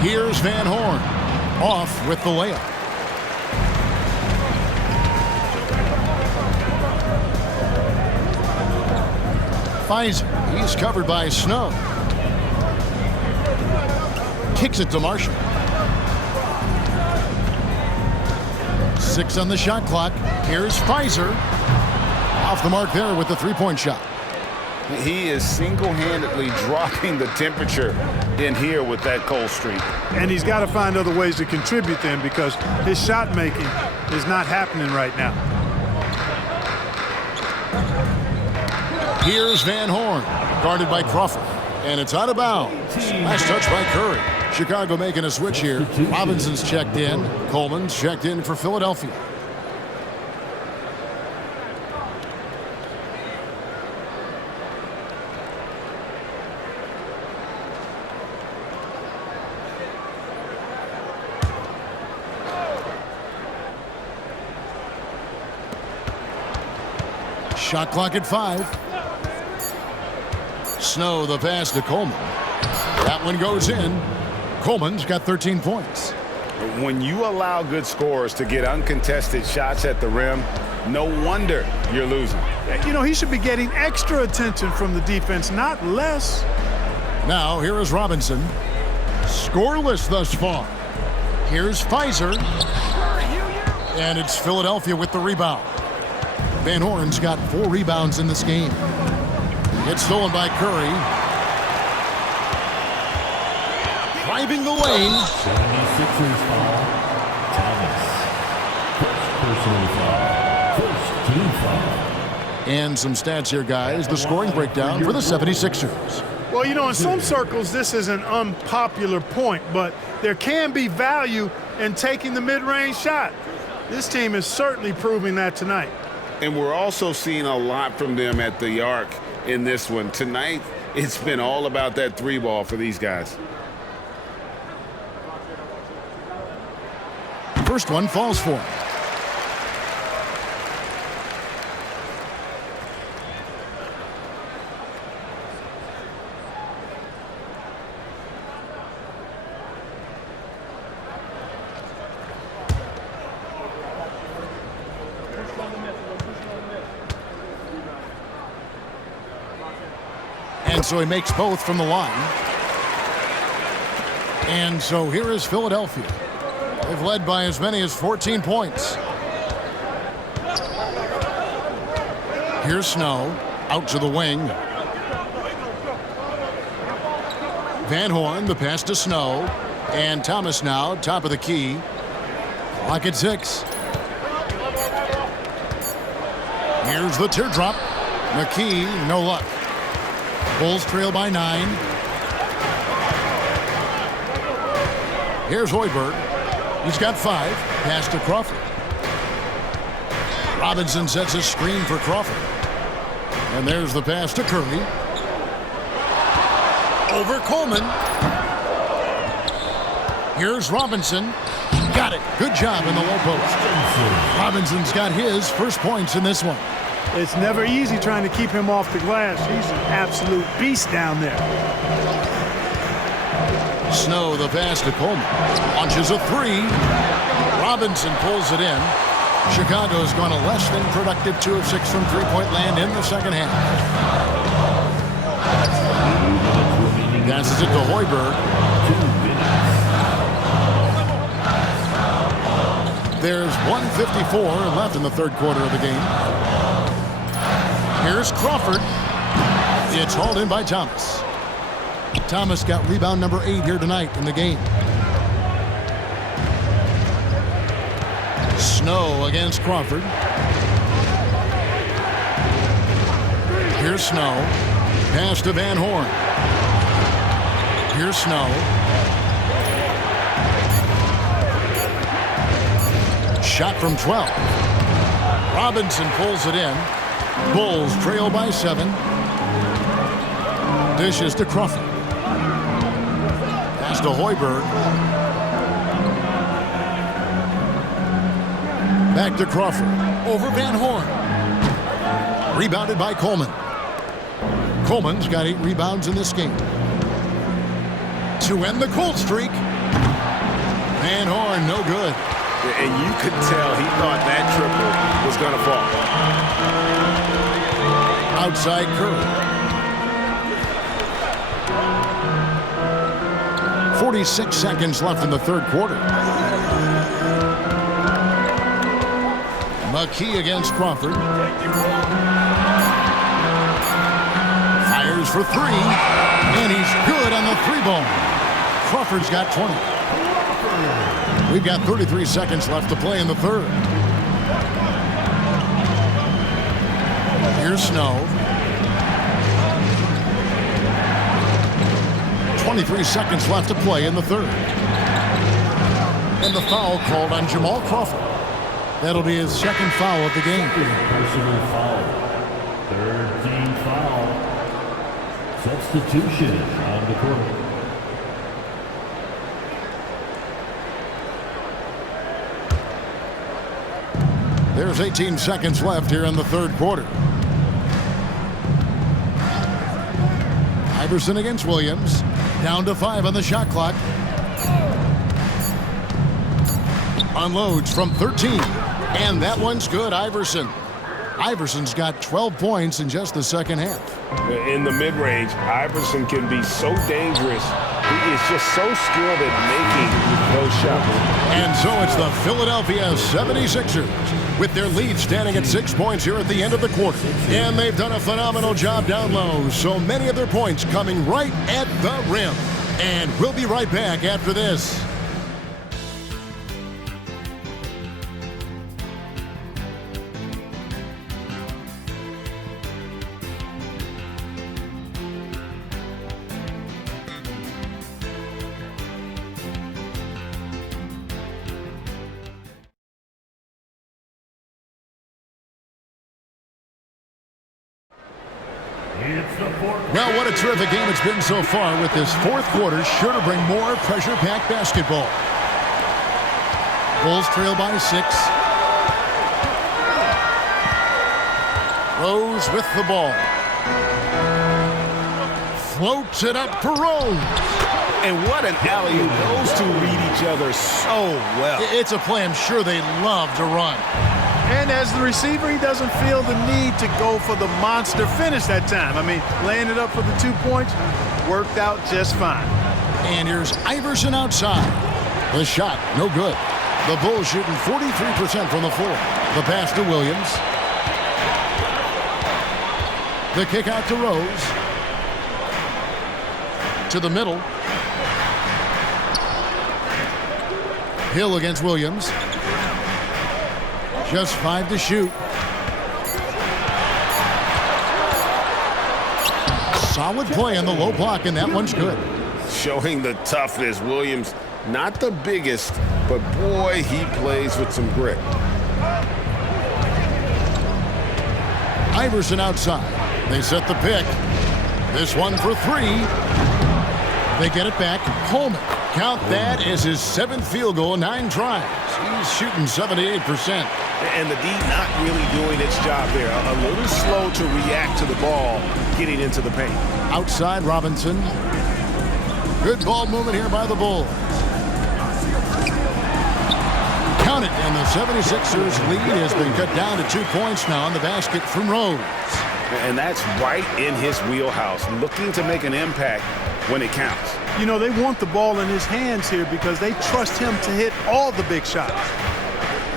Here's Van Horn. Off with the layup. Fizer. He's covered by Snow. Kicks it to Marshall. 6 on the shot clock. Here's Fizer. Off the mark there with the three-point shot. He is single-handedly dropping the temperature in here with that cold streak. And he's got to find other ways to contribute then, because his shot making is not happening right now. Here's Van Horn, guarded by Crawford. And it's out of bounds. Nice touch by Curry. Chicago making a switch here. Robinson's checked in. Coleman's checked in for Philadelphia. Shot clock at 5. Snow the pass to Coleman. That one goes in. Coleman's got 13 points. When you allow good scorers to get uncontested shots at the rim, no wonder you're losing. You know, he should be getting extra attention from the defense, not less. Now here is Robinson. Scoreless thus far. Here's Fizer. And it's Philadelphia with the rebound. Van Horn's got 4 rebounds in this game. It's stolen by Curry. Driving the lane. 76ers foul. Thomas. First personal foul. First team foul. And some stats here, guys. The scoring breakdown for the 76ers. Well, you know, in some circles, this is an unpopular point, but there can be value in taking the mid-range shot. This team is certainly proving that tonight. And we're also seeing a lot from them at the arc in this one. Tonight, it's been all about that 3-ball for these guys. First one falls for him. And so he makes both from the line. And so here is Philadelphia. They've led by as many as 14 points. Here's Snow out to the wing. Van Horn, the pass to Snow. And Thomas now, top of the key. Clock at 6. Here's the teardrop. McKee, no luck. Bulls trail by 9. Here's Hoiberg. He's got 5. Pass to Crawford. Robinson sets a screen for Crawford. And there's the pass to Curry. Over Coleman. Here's Robinson. Got it. Good job in the low post. Robinson's got his first points in this one. It's never easy trying to keep him off the glass. He's an absolute beast down there. Snow, the pass to Coleman. Launches a 3. Robinson pulls it in. Chicago's gone a less than productive 2 of 6 from three-point land in the second half. Passes it to Hoiberg. There's 1:54 left in the third quarter of the game. Here's Crawford. It's hauled in by Thomas. Thomas got rebound number 8 here tonight in the game. Snow against Crawford. Here's Snow. Pass to Van Horn. Here's Snow. Shot from 12. Robinson pulls it in. Bulls trail by 7. Dishes to Crawford. Pass to Hoiberg. Back to Crawford. Over Van Horn. Rebounded by Coleman. Coleman's got 8 rebounds in this game. To end the cold streak. Van Horn, no good. And you could tell he thought that triple was going to fall. Outside Curry. 46 seconds left in the third quarter. McKee against Crawford. Fires for 3. And he's good on the 3-ball. Crawford's got 20. We've got 33 seconds left to play in the third. Here's Snow. 23 seconds left to play in the third. And the foul called on Jamal Crawford. That'll be his second foul of the game. Personal foul. Third team foul. Substitution on the court. There's 18 seconds left here in the third quarter. Iverson against Williams. Down to 5 on the shot clock. Unloads from 13. And that one's good, Iverson. Iverson's got 12 points in just the second half. In the mid-range, Iverson can be so dangerous. He is just so skilled at making those shots. And so it's the Philadelphia 76ers with their lead standing at 6 points here at the end of the quarter. And they've done a phenomenal job down low. So many of their points coming right at the rim. And we'll be right back after this. Well, what a terrific game it's been so far, with this fourth quarter sure to bring more pressure-packed basketball. Bulls trail by 6. Rose with the ball. Floats it up for Rose. And what an alley-oop. Those two read each other so well. It's a play I'm sure they love to run. And as the receiver, he doesn't feel the need to go for the monster finish that time. I mean, laying it up for the 2 points worked out just fine. And here's Iverson outside. The shot, no good. The Bulls shooting 43% from the floor. The pass to Williams. The kick out to Rose. To the middle. Hill against Williams. Just 5 to shoot. Solid play on the low block, and that one's good. Showing the toughness. Williams, not the biggest, but boy, he plays with some grit. Iverson outside. They set the pick. This one for 3. They get it back. Coleman. Count that as his 7th field goal, 9 tries. He's shooting 78%. And the D not really doing its job there. A little slow to react to the ball getting into the paint. Outside Robinson. Good ball movement here by the Bulls. Count it, and the 76ers lead has been cut down to 2 points now on the basket from Rose. And that's right in his wheelhouse, looking to make an impact when it counts. You know, they want the ball in his hands here because they trust him to hit all the big shots.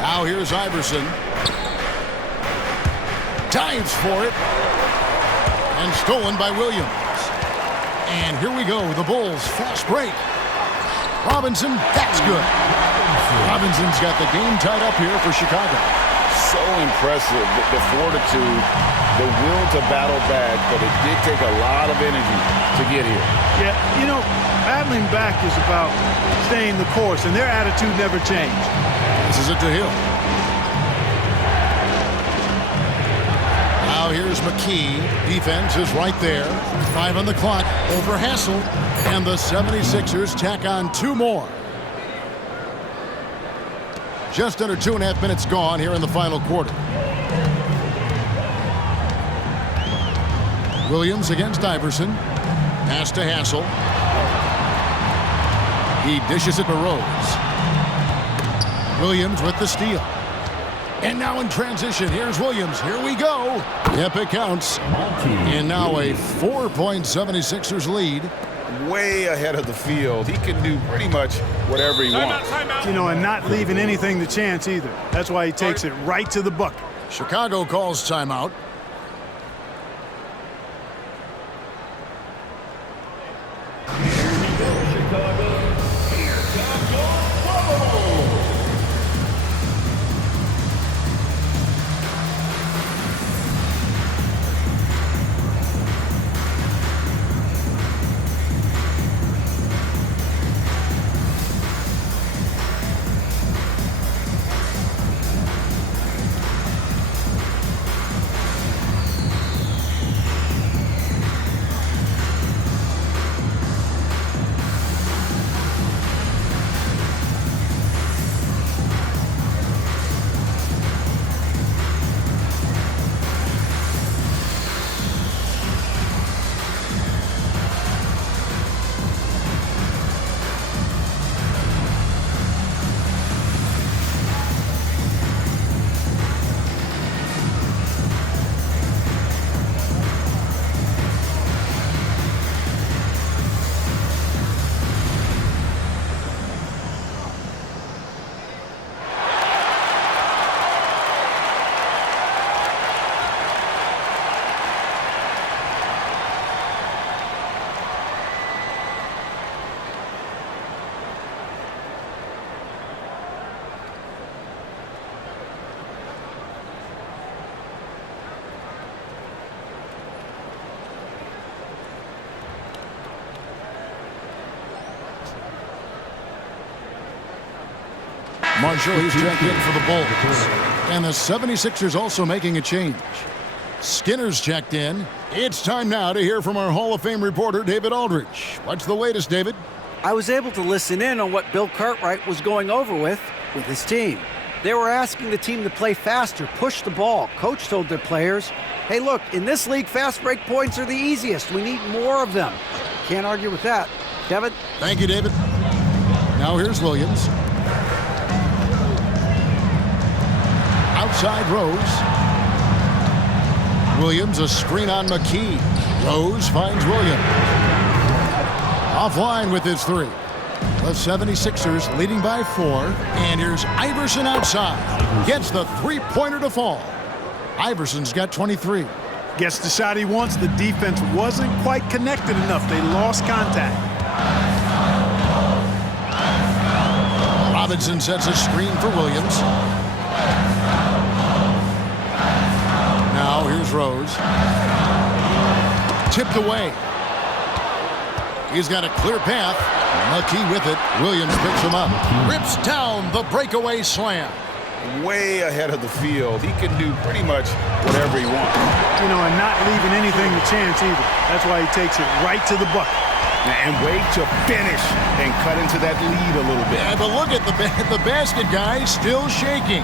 Now here's Iverson. Dives for it. And stolen by Williams. And here we go, the Bulls fast break. Robinson, that's good. Robinson's got the game tied up here for Chicago. So impressive, the fortitude, the will to battle back, but it did take a lot of energy to get here. Yeah, you know, battling back is about staying the course, and their attitude never changed. This is it to Hill. Now here's McKee. Defense is right there. 5 on the clock over Hassel. And the 76ers tack on 2 more. Just under 2.5 minutes gone here in the final quarter. Williams against Iverson. Pass to Hassel. He dishes it to Rose. Williams with the steal. And now in transition, here's Williams. Here we go. Yep, it counts. And now a 4-point 76ers lead. Way ahead of the field. He can do pretty much whatever he wants. You know, and not leaving anything to chance either. That's why he takes it right to the bucket. Chicago calls timeout. Marshall, he's checked in for the Bulls. And the 76ers also making a change. Skinner's checked in. It's time now to hear from our Hall of Fame reporter, David Aldridge. What's the latest, David? I was able to listen in on what Bill Cartwright was going over with his team. They were asking the team to play faster, push the ball. Coach told their players, hey, look, in this league, fast break points are the easiest. We need more of them. Can't argue with that. Kevin? Thank you, David. Now here's Williams. Outside Rose. Williams, a screen on McKee. Rose finds Williams. Offline with his 3. The 76ers leading by 4. And here's Iverson outside. Gets the 3-pointer to fall. Iverson's got 23. Gets the shot he wants. The defense wasn't quite connected enough. They lost contact. Robinson sets a screen for Williams. Now here's Rose. Tipped away. He's got a clear path. McKee with it. Williams picks him up. Rips down the breakaway slam. Way ahead of the field. He can do pretty much whatever he wants. You know, and not leaving anything to chance either. That's why he takes it right to the bucket. And wait to finish and cut into that lead a little bit. Yeah, but look at the basket guy still shaking.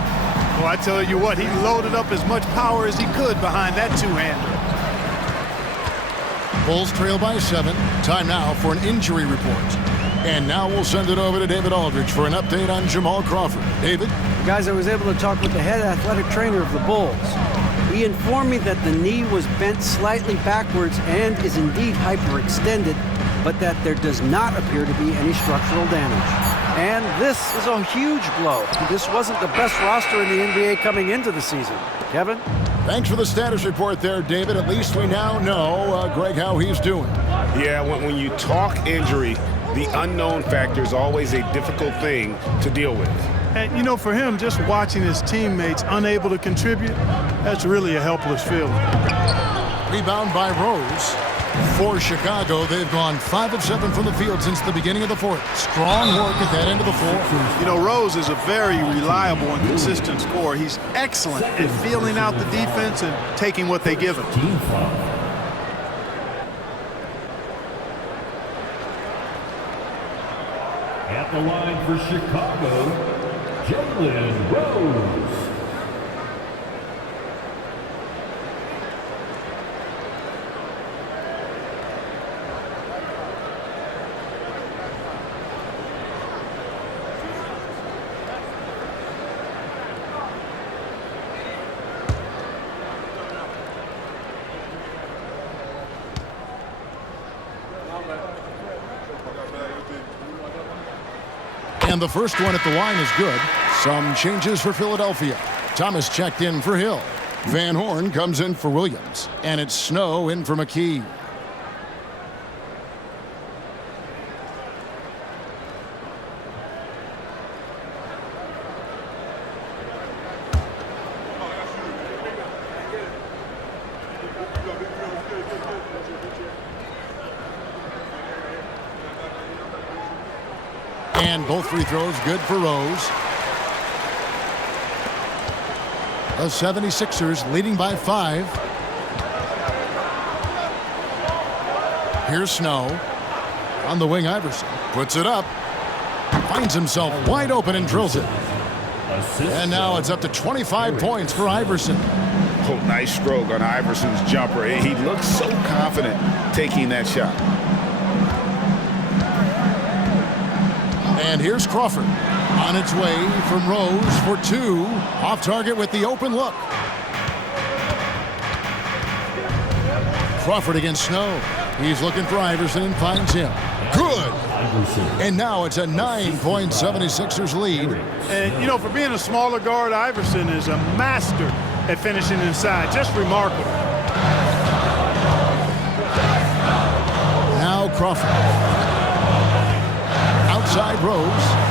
Well, I tell you what, he loaded up as much power as he could behind that two-hander. Bulls trail by 7. Time now for an injury report. And now we'll send it over to David Aldridge for an update on Jamal Crawford. David? Guys, I was able to talk with the head athletic trainer of the Bulls. He informed me that the knee was bent slightly backwards and is indeed hyperextended, but that there does not appear to be any structural damage. And this is a huge blow. This wasn't the best roster in the NBA coming into the season. Kevin? Thanks for the status report there, David. At least we now know, Greg, how he's doing. Yeah, when you talk injury, the unknown factor is always a difficult thing to deal with. And, you know, for him, just watching his teammates unable to contribute, that's really a helpless feeling. Rebound by Rose. For Chicago, they've gone 5 of 7 from the field since the beginning of the fourth. Strong work at that end of the fourth. You know, Rose is a very reliable and consistent scorer. He's excellent at feeling out the defense and taking what they give him. Team foul. At the line for Chicago, Jalen Rose. And the first one at the line is good. Some changes for Philadelphia. Thomas checked in for Hill. Van Horn comes in for Williams. And it's Snow in for McKee. And both free throws good for Rose. The 76ers leading by 5. Here's Snow. On the wing, Iverson puts it up. Finds himself wide open and drills it. And now it's up to 25 points for Iverson. Oh, nice stroke on Iverson's jumper. He looks so confident taking that shot. And here's Crawford. On its way from Rose for 2. Off target with the open look. Crawford against Snow. He's looking for Iverson and finds him. Good. And now it's a 9-point 76ers lead. And, you know, for being a smaller guard, Iverson is a master at finishing inside. Just remarkable. Now Crawford. Outside Rose.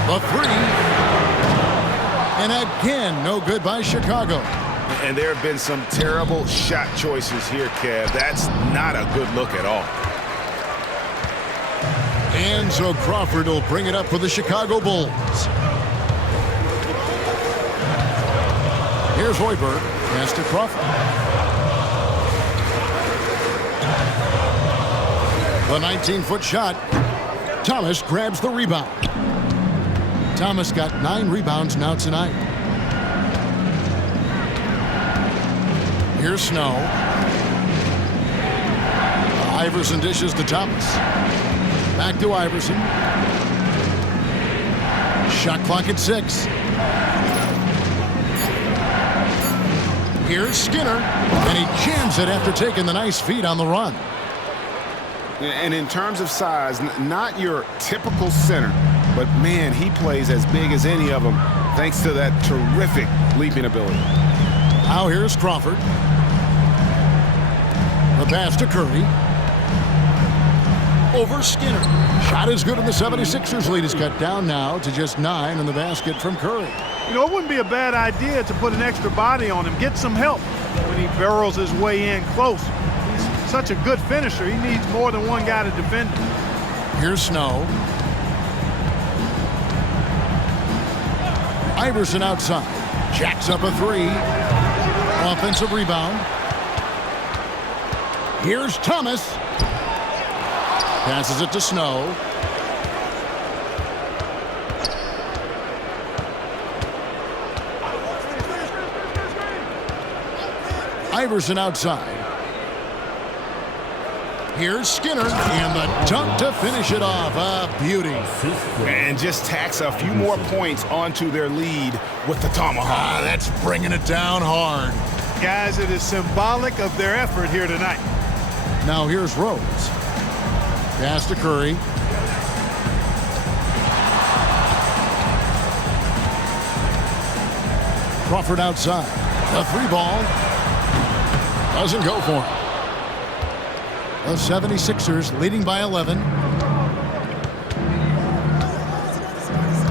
The 3. And again, no good by Chicago. And there have been some terrible shot choices here, Kev. That's not a good look at all. And so Crawford will bring it up for the Chicago Bulls. Here's Hoiberg. Pass to Crawford. The 19-foot shot. Thomas grabs the rebound. Thomas got 9 rebounds now tonight. Here's Snow. Iverson dishes to Thomas. Back to Iverson. Shot clock at 6. Here's Skinner. And he jams it after taking the nice feed on the run. And in terms of size, not your typical center, but man, he plays as big as any of them thanks to that terrific leaping ability. Now here's Crawford. The pass to Curry. over Skinner. Shot is good, and the 76ers lead is cut down now to just 9 in the basket from Curry. You know, it wouldn't be a bad idea to put an extra body on him, get some help when he barrels his way in close. He's such a good finisher. He needs more than one guy to defend him. Here's Snow. Iverson outside. Jacks up a 3. Offensive rebound. Here's Thomas. Passes it to Snow. Iverson outside. Here's Skinner, and the dunk to finish it off. A beauty. And just tacks a few more points onto their lead with the tomahawk. That's bringing it down hard. Guys, it is symbolic of their effort here tonight. Now here's Rose. Pass to Curry. Crawford outside. The 3 ball. Doesn't go for him. The 76ers leading by 11.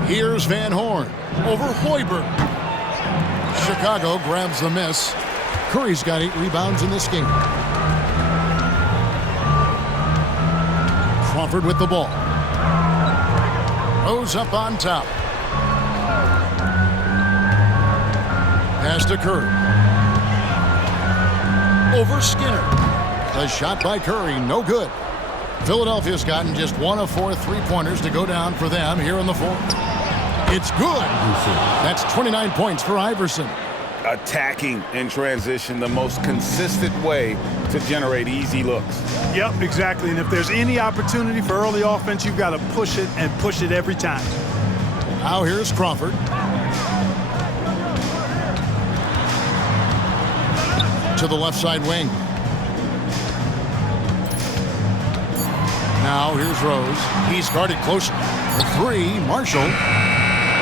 Here's Van Horn over Hoiberg. Chicago grabs the miss. Curry's got 8 rebounds in this game. Crawford with the ball. Rose up on top. Pass to Curry. Over Skinner. The shot by Curry, no good. Philadelphia's gotten just 1 of 4 3-pointers to go down for them here in the fourth. It's good. That's 29 points for Iverson. Attacking in transition, the most consistent way to generate easy looks. Yep, exactly. And if there's any opportunity for early offense, you've got to push it and push it every time. Now here's Crawford. To the left side wing. Now here's Rose. He's guarded close. The 3, Marshall.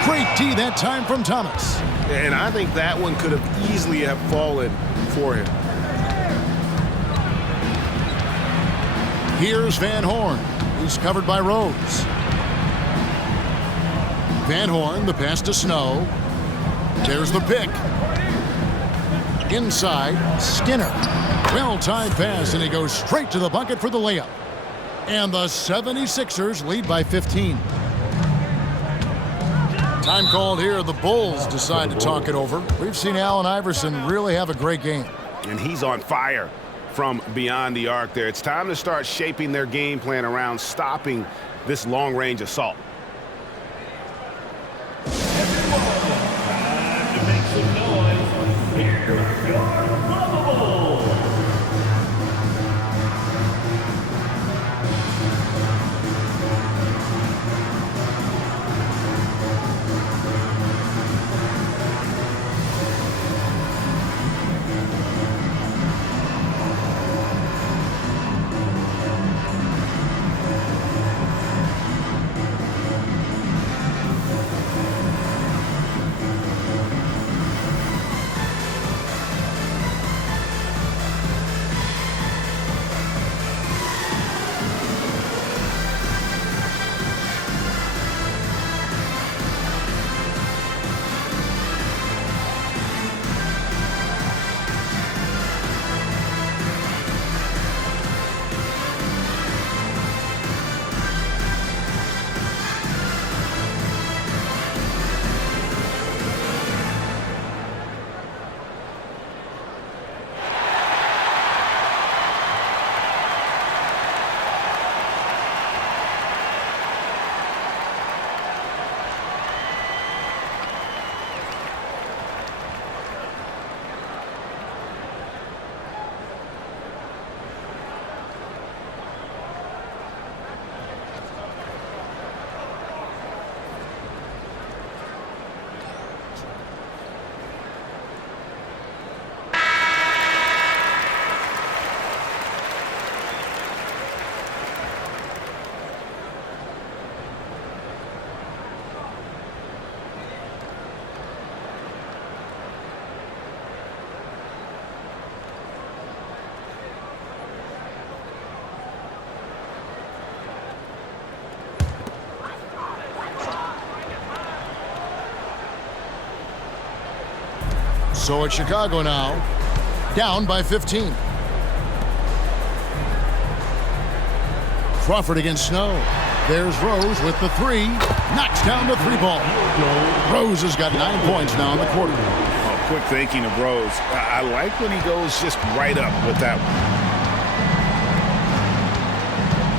Great D that time from Thomas. And I think that one could have easily have fallen for him. Here's Van Horn. He's covered by Rose. Van Horn, the pass to Snow. There's the pick. Inside, Skinner. Well-timed pass, and he goes straight to the bucket for the layup. And the 76ers lead by 15. Time called here. The Bulls decide to talk it over. We've seen Allen Iverson really have a great game. And he's on fire from beyond the arc there. It's time to start shaping their game plan around stopping this long-range assault. Time to make some noise. Here's your Bubble. So it's Chicago now, down by 15. Crawford against Snow. There's Rose with the three. Knocks down the three ball. Rose has got 9 points now in the quarter. Oh, quick thinking of Rose. I like when he goes just right up with that one.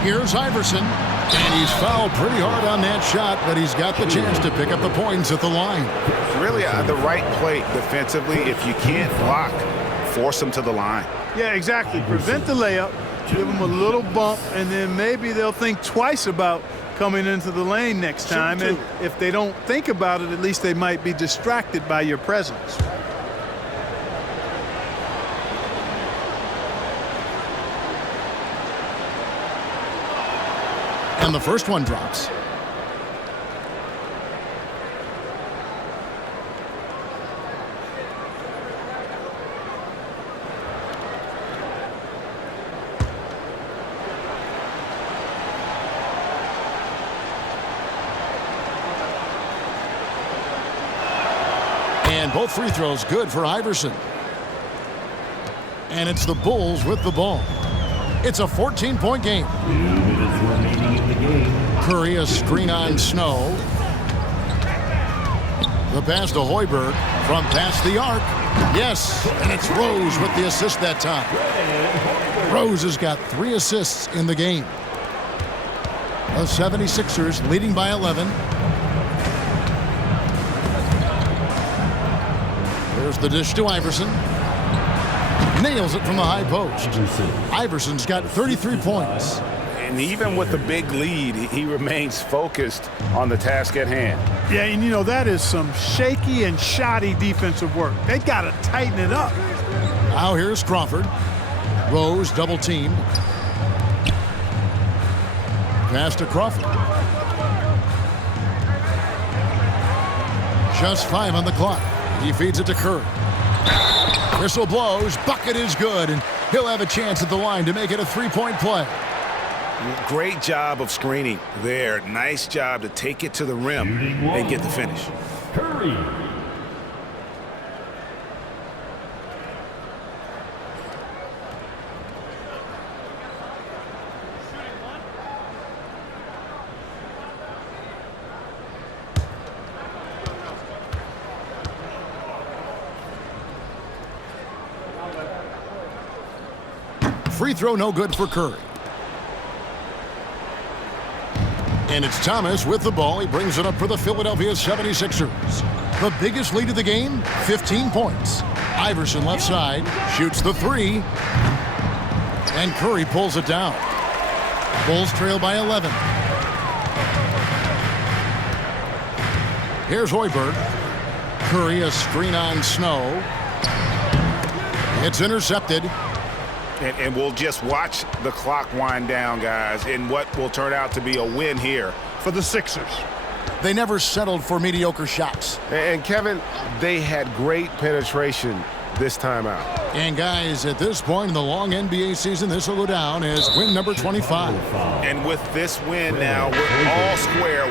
Here's Iverson. And he's fouled pretty hard on that shot, but he's got the chance to pick up the points at the line. Really the right play defensively. If you can't block, force them to the line. Yeah, exactly. Prevent the layup, give them a little bump, and then maybe they'll think twice about coming into the lane next time. And if they don't think about it, at least they might be distracted by your presence. And the first one drops. And both free throws good for Iverson. And it's the Bulls with the ball. It's a 14-point game. 2 minutes remaining in the game. Curry, a screen on Snow. The pass to Hoiberg from past the arc. Yes, and it's Rose with the assist that time. Rose has got 3 assists in the game. The 76ers leading by 11. There's the dish to Iverson. Nails it from the high post. Iverson's got 33 points. And even with the big lead, he remains focused on the task at hand. Yeah, and you know, that is some shaky and shoddy defensive work. They got to tighten it up. Now here's Crawford. Rose double teamed. Pass to Crawford. Just 5 on the clock. He feeds it to Curry. Whistle blows. Bucket is good, and he'll have a chance at the line to make it a 3-point play. Great job of screening there. Nice job to take it to the rim and get the finish. Curry. Free throw no good for Curry. And it's Thomas with the ball. He brings it up for the Philadelphia 76ers. The biggest lead of the game, 15 points. Iverson left side, shoots the three. And Curry pulls it down. Bulls trail by 11. Here's Hoiberg. Curry, a screen on Snow. It's intercepted. And we'll just watch the clock wind down, guys, in what will turn out to be a win here For the Sixers. They never settled for mediocre shots. And Kevin, they had great penetration this time out. And guys, at this point in the long NBA season, this will go down as win number 25. And with this win now, we're all square,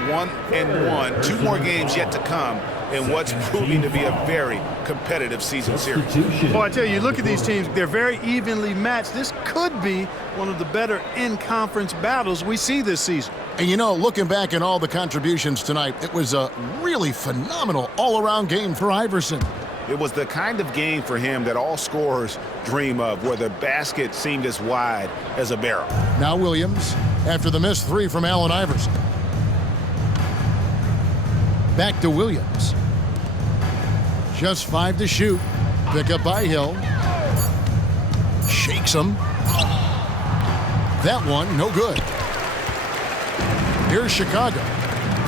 1-1. 2 more games yet to come in what's proving to be a very competitive season series. Boy, I tell you, look at these teams. They're very evenly matched. This could be one of the better in-conference battles we see this season. And you know, looking back at all the contributions tonight, it was a really phenomenal all-around game for Iverson. It was the kind of game for him that all scorers dream of, where the basket seemed as wide as a barrel. Now Williams, after the missed three from Allen Iverson. Back to Williams. Just 5 to shoot. Pick up by Hill. Shakes him. That one, no good. Here's Chicago.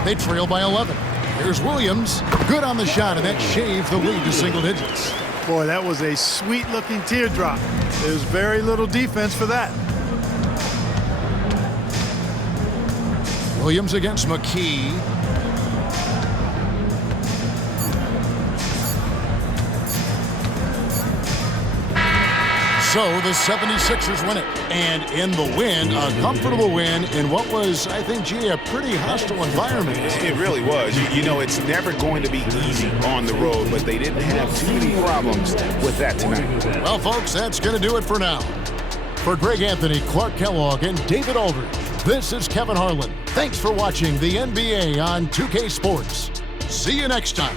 They trail by 11. Here's Williams. Good on the shot, and that shaved the lead to single digits. Boy, that was a sweet-looking teardrop. There's very little defense for that. Williams against McKee. So the 76ers win it. And in the win, a comfortable win in what was, I think, G, a pretty hostile environment. It really was. You know, it's never going to be easy on the road, but they didn't have too many problems with that tonight. Well, folks, that's going to do it for now. For Greg Anthony, Clark Kellogg, and David Aldridge, this is Kevin Harlan. Thanks for watching the NBA on 2K Sports. See you next time.